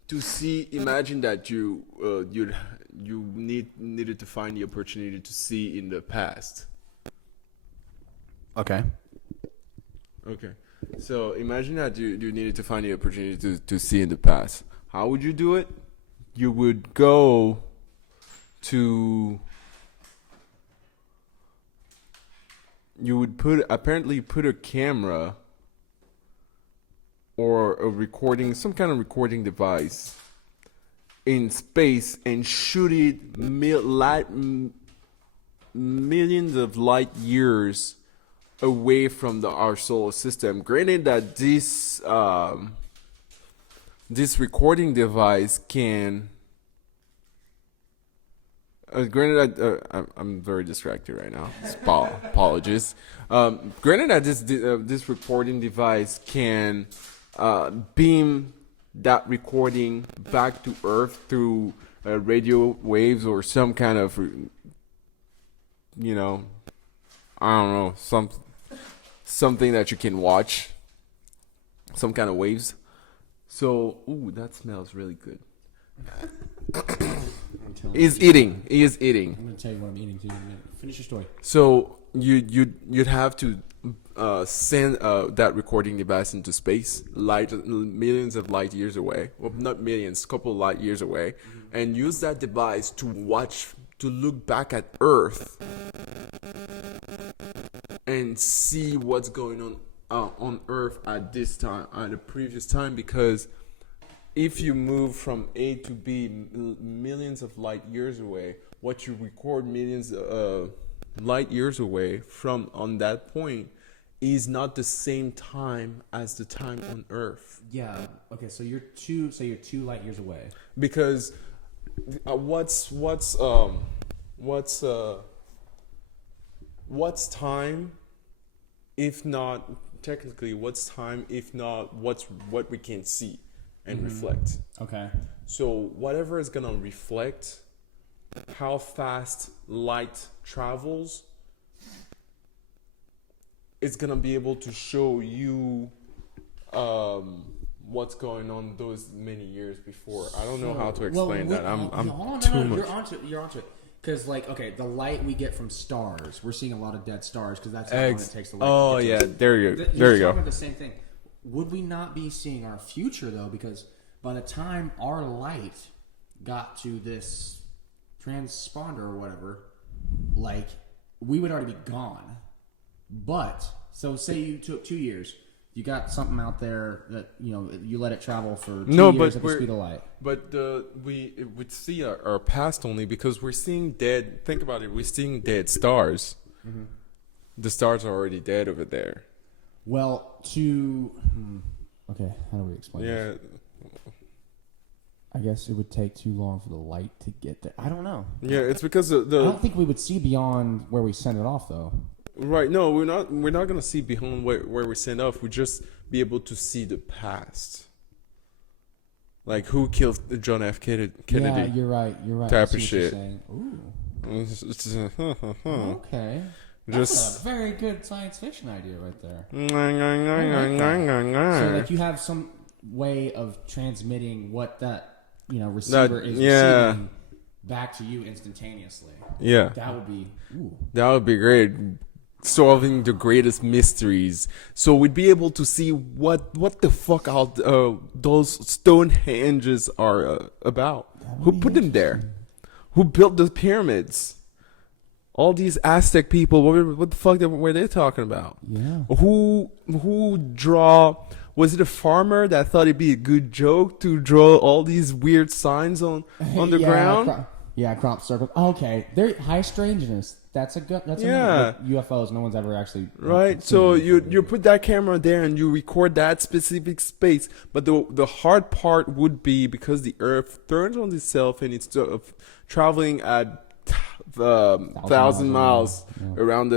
to see. Imagine that you needed to find the opportunity to see in the past. Okay. So imagine that you needed to find the opportunity to see in the past. How would you do it? You would go to. You would apparently put a camera or some kind of recording device in space and shoot it millions of light years away from our solar system. Granted that this recording device can. Granted, I'm very distracted right now. Apologies. Granted that this recording device can beam that recording back to Earth through radio waves or some kind of, I don't know, something that you can watch, some kind of waves. So, that smells really good. He is eating. I'm gonna tell you what I'm eating too in a minute. Finish your story. So you'd have to send that recording device into space, millions of light years away. Well, not millions, couple of light years away, and use that device to look back at Earth and see what's going on Earth at this time, at the previous time, because if you move from A to B millions of light years away, what you record millions light years away from on that point is not the same time as the time on Earth. Yeah. Okay. So you're 2 light years away. Because what's time if not technically what's time if not what we can see and reflect. Okay. So whatever is gonna reflect how fast light travels, it's gonna be able to show you what's going on those many years before. I don't know how to explain that. I'm too much. You're onto it. Because, like, okay, the light we get from stars, we're seeing a lot of dead stars because that's how long it takes the light Oh to get yeah, to us. there you go. You're There you talking go. about the same thing. Would we not be seeing our future, though? Because by the time our light got to this transponder or whatever, like, we would already be gone. But, so say you took 2 years. You got something out there that, you know, you let it travel for 2 years at the speed of light. But we would see our past only because we're seeing dead. Think about it. We're seeing dead stars. Mm-hmm. The stars are already dead over there. Well, okay, how do we explain this? Yeah, I guess it would take too long for the light to get there. I don't know. yeah. It's because I don't think we would see beyond where we send it off, though. right. No, we're not gonna see beyond where we send off. We just be able to see the past. Like who killed John F. Kennedy? Yeah, you're right. You're right. Type I see of what you're shit. saying. Ooh. Just Okay. That's a very good science fiction idea right there. So, like, you have some way of transmitting what that, you know, receiver is receiving back to you instantaneously. yeah. That would be. Ooh. That would be great. Solving the greatest mysteries. So we'd be able to see what the fuck out those Stonehenges are about. Who put them there? Who built the pyramids? All these Aztec people. What the fuck were they talking about? Yeah. Who draw? Was it a farmer that thought it'd be a good joke to draw all these weird signs on the ground? Crop circles. Okay, they're high strangeness. That's a good. That's UFOs. No one's ever actually Right. So you put that camera there and you record that specific space. But the hard part would be because the Earth turns on itself and it's traveling at 1,000 miles around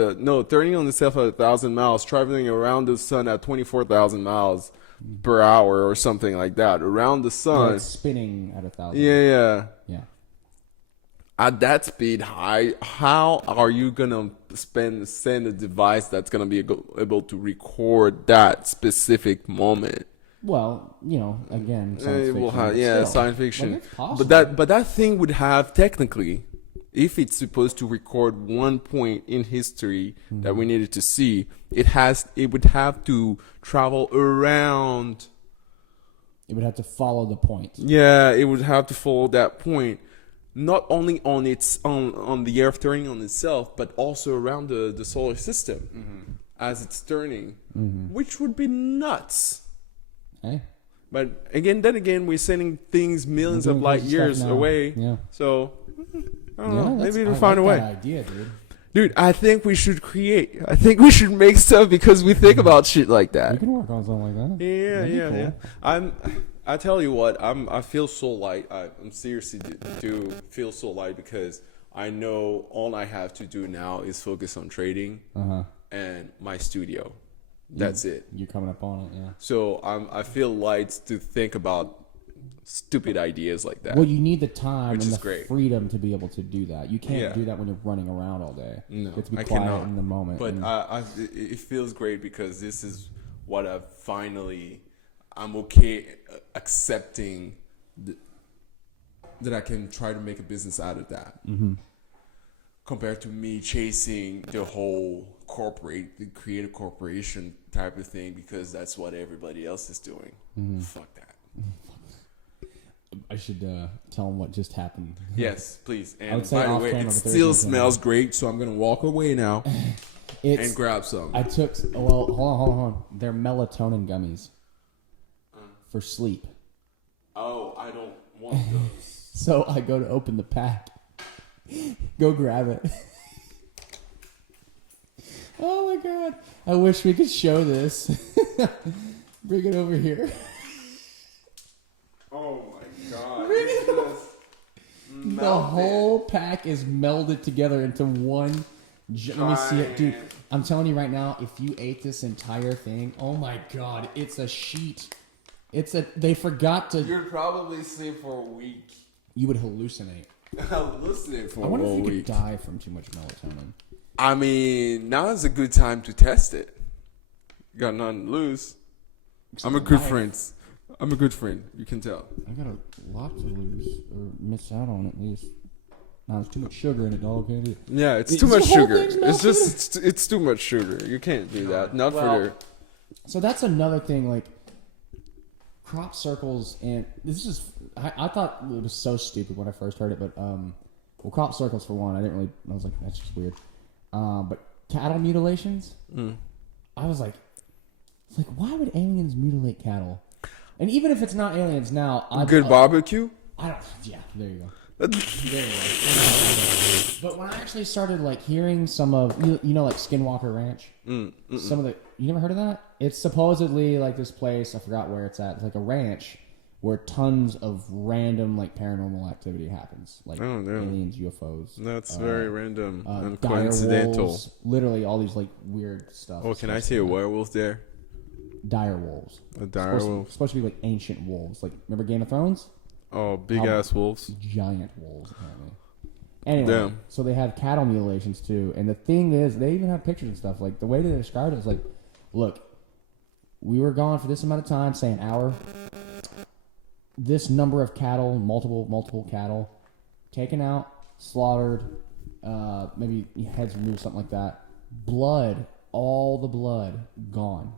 turning on itself at 1,000 miles, traveling around the sun at 24,000 miles per hour or something like that around the sun. It's spinning at 1,000. Yeah. Yeah. At that speed, how are you gonna send a device that's gonna be able to record that specific moment? Well, you know, again, science fiction. Science fiction. Like, it's possible. But that thing would have technically, if it's supposed to record one point in history that we needed to see, it would have to travel around. It would have to follow the point. Yeah, it would have to follow that point. Not only on the Earth turning on itself, but also around the solar system as it's turning, which would be nuts. Hey? But then again, we're sending things millions of light years away. Yeah. So I don't know. Maybe we'll I find a way. That idea, dude. Dude, I think we should make stuff because we think about shit like We that. can work on something like that. Yeah. That'd be cool. I tell you what, I feel so light. I'm seriously do feel so light because I know all I have to do now is focus on trading and my studio. That's it. You're coming up on it, yeah. So I feel light to think about stupid ideas like that. Well, you need the time Which and is the great. freedom to be able to do that. You can't Yeah. do that when you're running around all day. No, You have to be I quiet cannot. in the moment. But and- it feels great because this is what I'm okay accepting that I can try to make a business out of that. Compared to me chasing the whole create a corporation type of thing because that's what everybody else is doing. Fuck that. I should tell them what just happened. Yes, please. I And would say by the off way, camera, it but there still is no smells great, so I'm gonna walk away now It's, and grab some. I took. Well, hold on. They're melatonin gummies for sleep. Oh, I don't want those. So I go to open the pack. Go grab it. Oh my god! I wish we could show this. Bring it over here. Oh my god. Bring it This is The whole pack is melded together into one Let me see it, dude. I'm telling you right now, if you ate this entire thing, oh my god, it's a sheet. They forgot to. You'd probably sleep for a week. You would hallucinate. Hallucinate for I a wonder if whole you could week. die from too much melatonin. I mean, now is a good time to test it. You got nothing to lose. I'm a good friend. I'm a good friend. You can tell. I got a lot to lose or miss out on at least. Nah, there's too much sugar in it, dog. Can't do it. Yeah, it's Is too much the whole sugar. thing's It's melted? just it's too much sugar. You can't do that. Not Well, for your. So that's another thing, like crop circles, and this is I thought it was so stupid when I first heard it, but well, crop circles for one, I was like, that's just weird. But cattle mutilations, I was like, it's like, why would aliens mutilate cattle? And even if it's not aliens now, Good barbecue. I don't. Yeah, there you go. There you go. But when I actually started like hearing some of you know like Skinwalker Ranch, some of the you never heard of that? It's supposedly like this place. I forgot where it's at. It's like a ranch where tons of random like paranormal activity happens, like Oh, no. aliens, UFOs. That's very random and dire coincidental. wolves, literally all these like weird stuff. Oh, can I see a werewolf there? Dire wolves? A dire wolf. Supposed to be like ancient wolves. Like remember Game of Thrones? Oh, big ass wolves. Giant wolves, apparently. Anyway, Damn. so they have cattle mutilations too, and the thing is, they even have pictures and stuff. Like the way they described it is like, look, we were gone for this amount of time, say an hour. This number of cattle, multiple cattle, taken out, slaughtered, maybe heads removed, something like that. Blood, all the blood gone,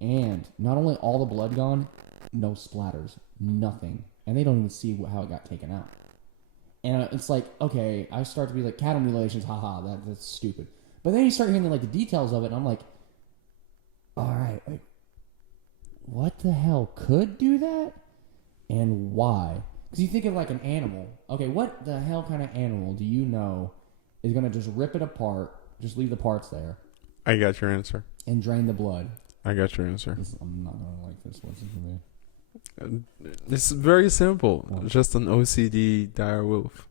and not only all the blood gone, no splatters, nothing, and they don't even see how it got taken out. And it's like, okay, I start to be like, cattle mutilations, haha, that's stupid. But then you start hearing like the details of it, and I'm like, all right, like, what the hell could do that, and why? Because you think of like an animal. Okay, what the hell kind of animal do you know is gonna just rip it apart, just leave the parts there, I got your answer. and drain the blood? I got your answer. I'm not gonna like this. What's it gonna be? It's very simple. Just an OCD dire wolf.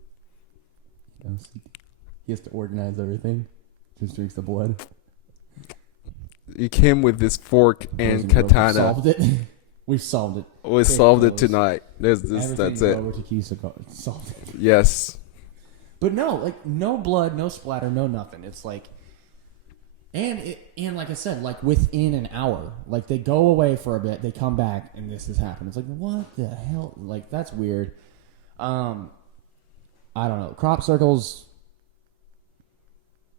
He has to organize everything. Just drinks the blood. He came with this fork and Closing the door. katana. Solved it. We've solved it. We Case solved it closed. tonight. That's Everything's it. over to Kisako. Solved it. Yes. But no, like no blood, no splatter, no nothing. It's like, and like I said, like within an hour, like they go away for a bit, they come back, and this has happened. It's like, what the hell? Like that's weird. I don't know. Crop circles,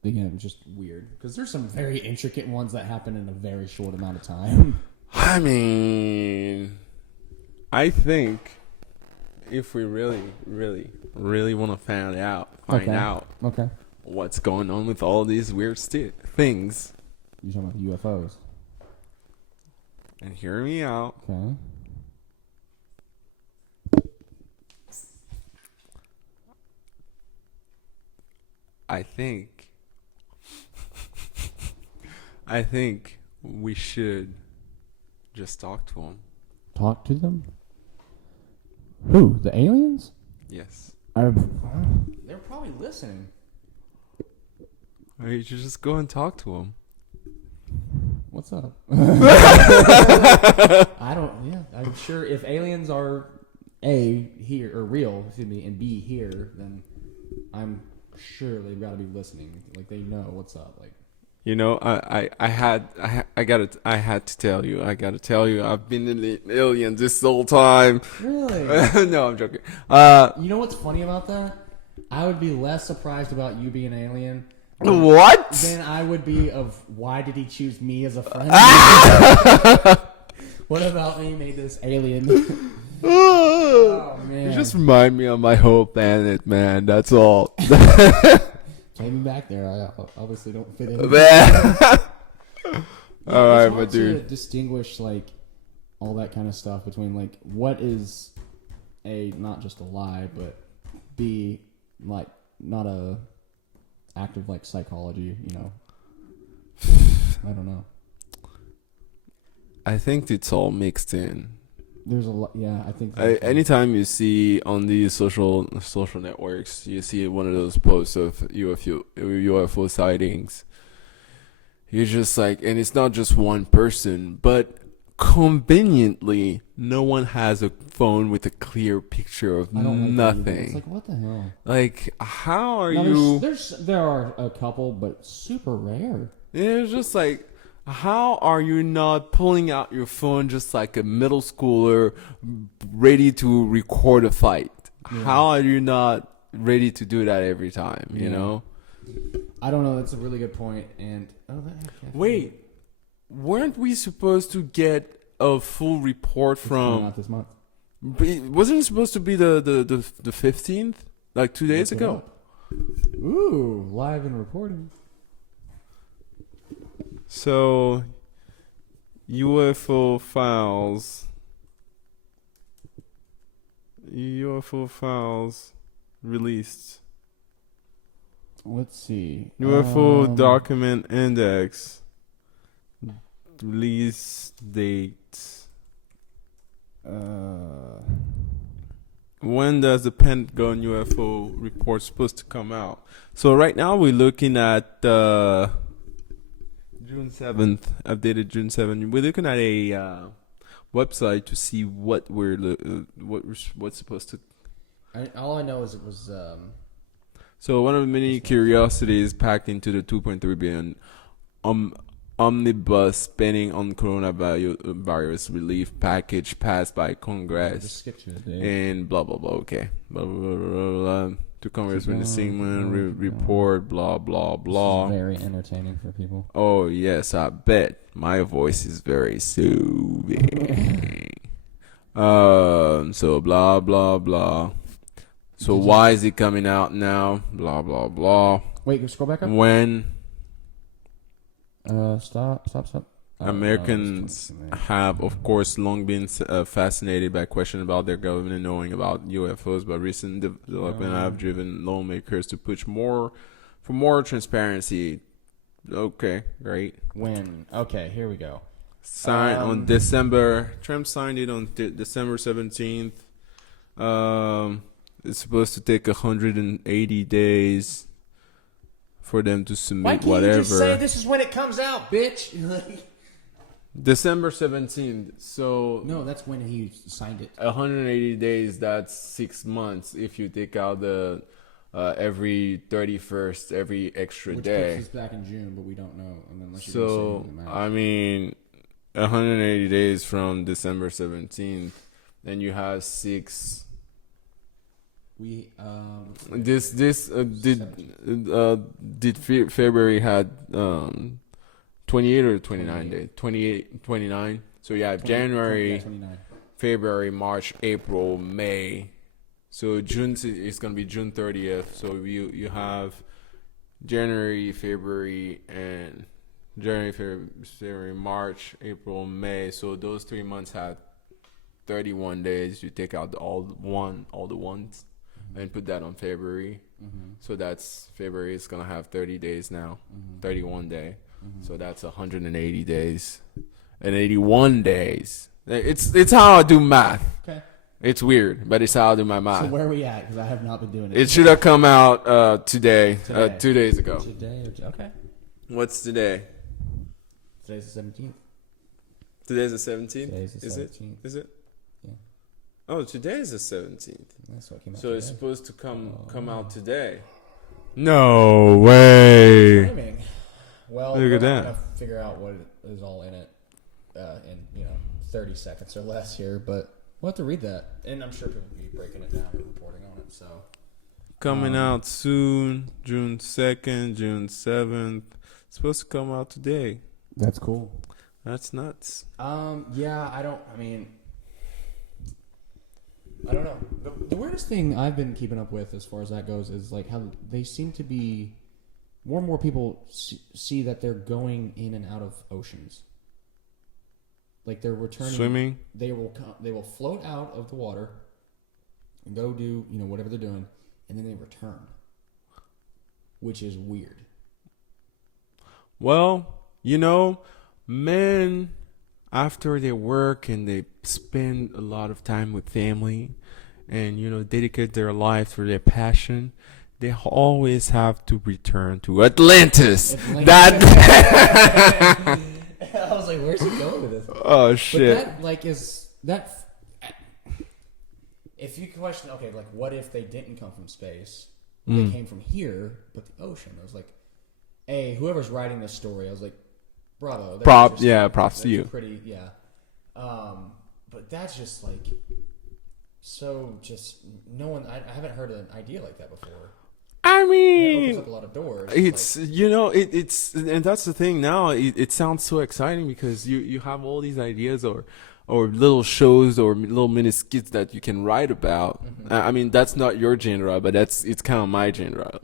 again, just weird because there's some very intricate ones that happen in a very short amount of time. I mean, I think if we really want to find out Okay. what's going on with all these weird things, You're talking about UFOs. and hear me out, Okay. I think we should just talk to them. Talk to them? Who? The aliens? Yes. They're probably listening. Or you should just go and talk to them. What's up? I'm sure if aliens are A, here, or real, excuse me, and B, here, then I'm sure they've got to be listening. Like, they know what's up. Like, You know, I had to tell you. I gotta tell you. I've been an alien this whole time. really? No, I'm joking. You know what's funny about that? I would be less surprised about you being an alien What? than I would be of why did he choose me as a friend? What about me made this alien? Oh, man. You just remind me of my whole planet, man. That's all. Came back there. I obviously don't fit in. All Yeah, right, it's my hard dude. to distinguish like all that kind of stuff between like what is a not just a lie, but B like not a act of like psychology. You know, I don't know. I think it's all mixed in. There's a lot. Yeah, I think. Anytime you see on these social networks, you see one of those posts of UFO sightings. You're just like, and it's not just one person, but conveniently, no one has a phone with a clear picture of I don't like that either. nothing. It's like, what the hell? Like, how are Now, you? there are a couple, but super rare. It's just like, how are you not pulling out your phone just like a middle schooler ready to record a fight? Yeah. How are you not ready to do that every time, you Yeah. know? I don't know. That's a really good point. And Wait, weren't we supposed to get a full report It's coming from... out this month. Wasn't it supposed to be the 15th? Like 2 days Look it ago? up. Ooh, live and reporting. So, UFO files released. Let's see. UFO document index. Release date. When does the Pentagon UFO report supposed to come out? So right now we're looking at June 7th, updated June 7th. We're looking at a website to see what what's supposed to. All I know is it was. So one of the many curiosities packed into the 2.3 billion omnibus spending on coronavirus relief package passed by Congress. Just skip to it. And blah blah blah. Okay, blah blah blah blah. blah. To Congress when the Sigmund report. Blah blah blah. Very entertaining for people. Oh yes, I bet my voice is very soothing. So blah blah blah. So why is it coming out now? Blah blah blah. Wait, scroll back up. When Stop. Americans have, of course, long been fascinated by questions about their government knowing about UFOs, but recent development have driven lawmakers to push for more transparency. Okay, great. When? Okay, here we go. Signed on Trump signed it on December 17th. It's supposed to take 180 days for them to submit whatever. you just say this is when it comes out, bitch? December 17th. So No, that's when he signed it. 180 days, that's 6 months if you take out the every 31st, every extra Which day. puts us back in June, but we don't know. And unless you're So, gonna say the I mean, 180 days from December 17th, then you have 6. we Did February had 28 or 29 days? 29. So you have January, 29. February, March, April, May. So June is gonna be June 30th. So you have January, February, March, April, May. So those 3 months had 31 days. You take out all the ones, and put that on February. So that's February is gonna have 30 days now, 31 day. So that's 180 days, and 81 days. It's how I do math. Okay. It's weird, but it's how I do my So math. where are we at? Because I have not been doing it. It should have come out today, Today. 2 days ago. Today. Okay. What's today? Today's the 17th. Today's the 17th. Today's the Is 17th. it? Is it? Yeah. Oh, today is the 17th. That's what came out. So it's today. supposed to come out today. No way. Timing. Well, Look we're at not that. gonna figure out what is all in it in 30 seconds or less here, but we'll have to read that, and I'm sure people will be breaking it down and reporting on it. So Coming out soon, June 2nd, June 7th. It's supposed to come out today. that's cool. That's nuts. Yeah, I don't know. The weirdest thing I've been keeping up with as far as that goes is like how they seem to be more and more people see that they're going in and out of oceans. Like they're returning. Swimming? They will float out of the water and go do whatever they're doing, and then they return, which is weird. Well, men, after they work and they spend a lot of time with family and dedicate their life to their passion, they always have to return to Atlantis. That I was like, where's he going with this? oh But shit. that, like, is that. If you question, okay, like, what if they didn't come from space? They came from here, but the ocean. I was like, hey, whoever's writing this story, I was like, bravo. Props to you. Pretty, yeah. But that's just like, so just no one. I haven't heard an idea like that before. I It mean, opens up a lot of doors. it's like, it's and that's the thing now. It sounds so exciting because you have all these ideas or little shows or little mini skits that you can write about. I mean, that's not your genre, but it's kind of my genre.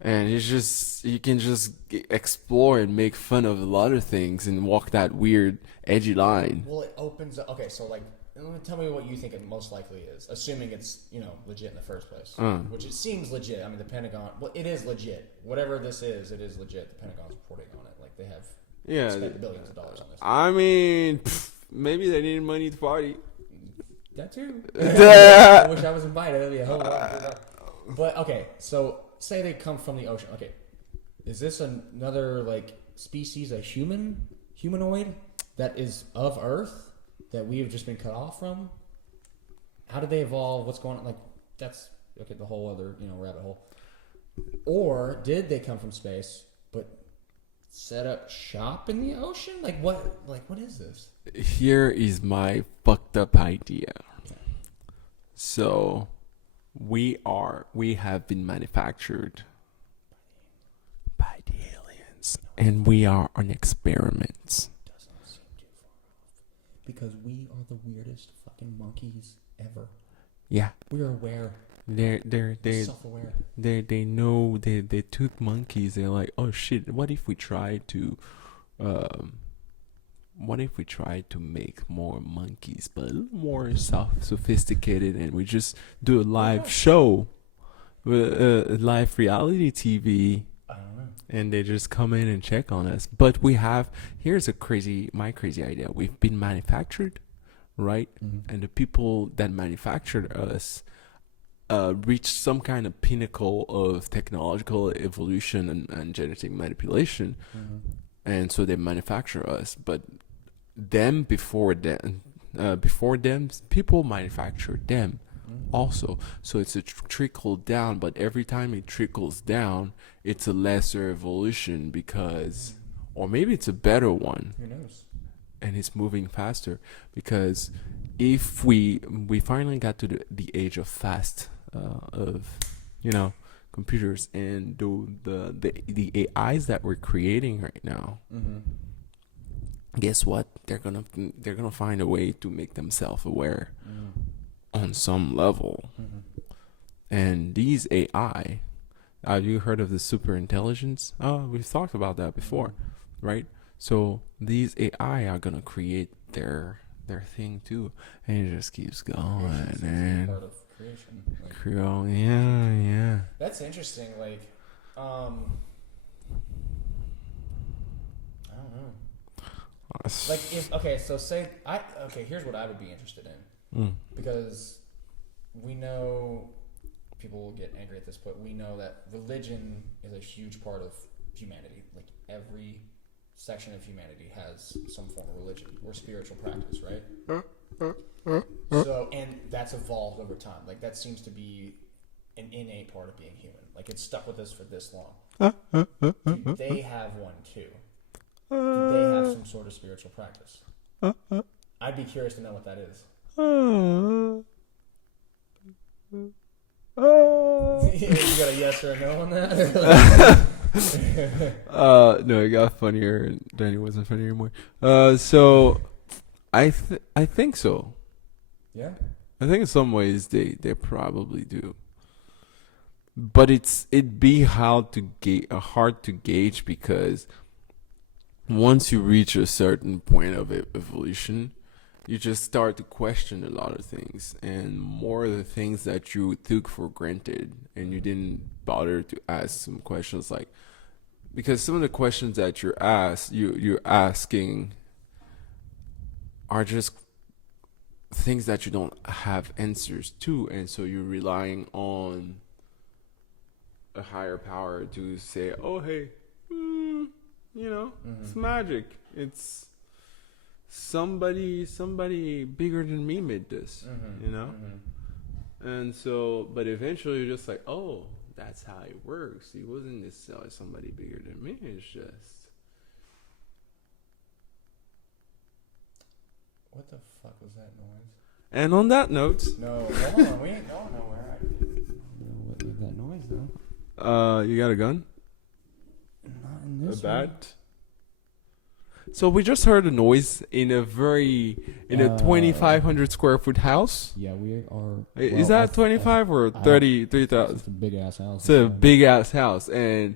And it's just you can just explore and make fun of a lot of things and walk that weird edgy line. well, it opens up. Okay, so like, tell me what you think it most likely is, assuming it's legit in the first place, which it seems legit. I mean, the Pentagon. Well, it is legit. Whatever this is, it is legit. The Pentagon's reporting on it. Like they have spent billions of dollars on this. I mean, maybe they needed money to party. That too. Yeah. I wish I was invited. That'd be a whole lot. But okay, so say they come from the ocean. Okay, is this another like species, a humanoid that is of Earth that we have just been cut off from? How did they evolve? What's going on? Like that's okay. The whole other rabbit hole. Or did they come from space but set up shop in the ocean? Like what? Like what is this? Here is my fucked up idea. So, we have been manufactured by the aliens, and we are on experiments. Doesn't seem too far off because we are the weirdest fucking monkeys ever. Yeah, We are aware, they're self-aware. they know they took monkeys. They're like, oh shit, what if we try to make more monkeys, but a little more sophisticated, and we just do a live show, live reality TV, I don't know. and they just come in and check on us. But here's my crazy idea. We've been manufactured, right? And the people that manufactured us reached some kind of pinnacle of technological evolution and genetic manipulation, and so they manufacture us. But before them, people manufactured them also. So it's a trickle down, but every time it trickles down, it's a lesser evolution because, or maybe it's a better one. Who knows? And it's moving faster because if we finally got to the age of fast computers and the AIs that we're creating right now, guess what? They're gonna find a way to make them self-aware on some level. And these AI, have you heard of the super intelligence? Oh, we've talked about that before, right? So these AI are gonna create their thing too, and it just keeps going and Part of creation. Like, yeah. that's interesting. Like, I don't know. Like, here's what I would be interested in, because we know people will get angry at this, but we know that religion is a huge part of humanity. Like every section of humanity has some form of religion or spiritual practice, right? So, and that's evolved over time. Like that seems to be an innate part of being human. Like it's stuck with us for this long. Do they have one too? Do they have some sort of spiritual practice? I'd be curious to know what that is. You got a yes or a no on that? No, it got funnier. Then it wasn't funny anymore. So I think so. Yeah. I think in some ways they probably do. But it'd be hard to gauge because once you reach a certain point of evolution, you just start to question a lot of things, and more of the things that you took for granted and you didn't bother to ask some questions, like, because some of the questions that you're asking are just things that you don't have answers to, and so you're relying on a higher power to say, "Oh, hey, it's magic. It's somebody bigger than me made this, And so, but eventually, you're just like, "Oh, that's how it works. It wasn't necessarily somebody bigger than me. It's just." What the fuck was that noise? And on that note, No, hold on, we ain't going nowhere. I don't know what made that noise though. you got a gun? Not in A this bat? So we just heard a noise in a 2,500 square foot house. Yeah, we are. Is that 25 or 33,000? It's a big ass house. It's a big ass house, and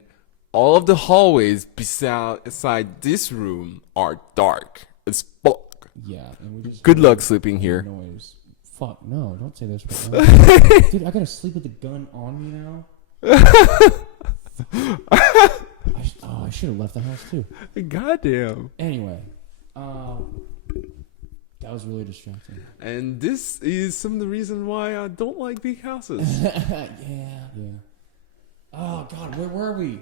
all of the hallways beside this room are dark as fuck. Yeah, and we just Good luck sleeping here. noise. Fuck no! Don't say this. Right now. Dude, I gotta sleep with the gun on me now. I should have left the house too. Goddamn. Anyway, that was really distracting. And this is some of the reason why I don't like big houses. Yeah. Oh God, where were we?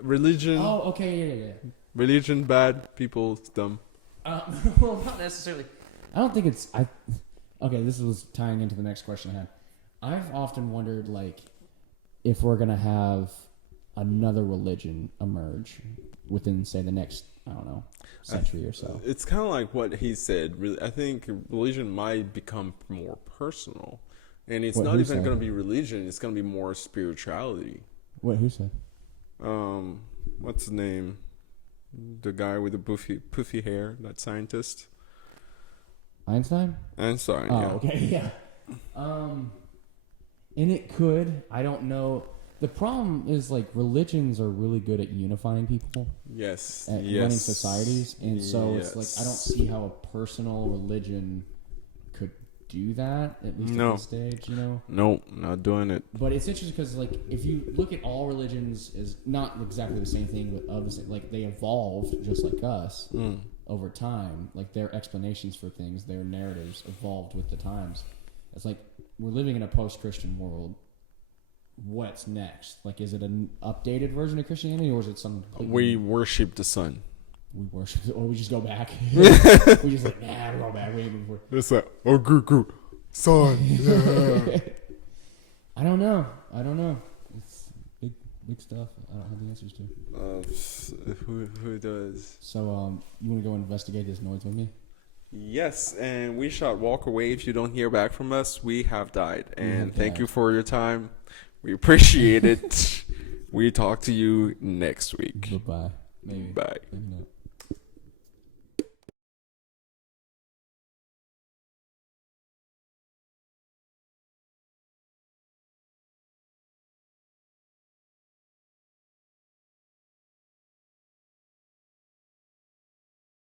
Religion. Oh, okay, yeah. Religion bad. People dumb. Well, not necessarily. I don't think it's. Okay, this was tying into the next question I had. I've often wondered, like, if we're gonna have another religion emerge within, say, the next, I don't know, century or so. It's kind of like what he said. Really, I think religion might become more personal, and it's not who even said? going to be religion. It's going to be more spirituality. Wait, who said? What's his name? The guy with the poofy hair, that scientist. Einstein? Einstein. Oh, Yeah. okay, yeah. And it could. I don't know. The problem is, like, religions are really good at unifying people, Yes. at Yes. running societies, and so it's like I don't Yes. see how a personal religion could do that, at least No. at this stage, you know. Nope, not doing it. But it's interesting because, like, if you look at all religions, is not exactly the same thing, but of the same, like, they evolved just like us over time. Like, their explanations for things, their narratives evolved with the times. It's like we're living in a post-Christian world. What's next? Like, is it an updated version of Christianity, or is it some? We worship the sun. We worship, or we just go back. We just like, nah, we're going back. We ain't moving forward. It's like, oh, goo, sun. I don't know. It's big stuff. I don't have the answers to. Who does? So, you want to go investigate this noise with me? Yes, and we shall walk away if you don't hear back from us. We have died, and thank you for your time. We appreciate it. We talk to you next week. Bye-bye. Maybe. Bye. Maybe not.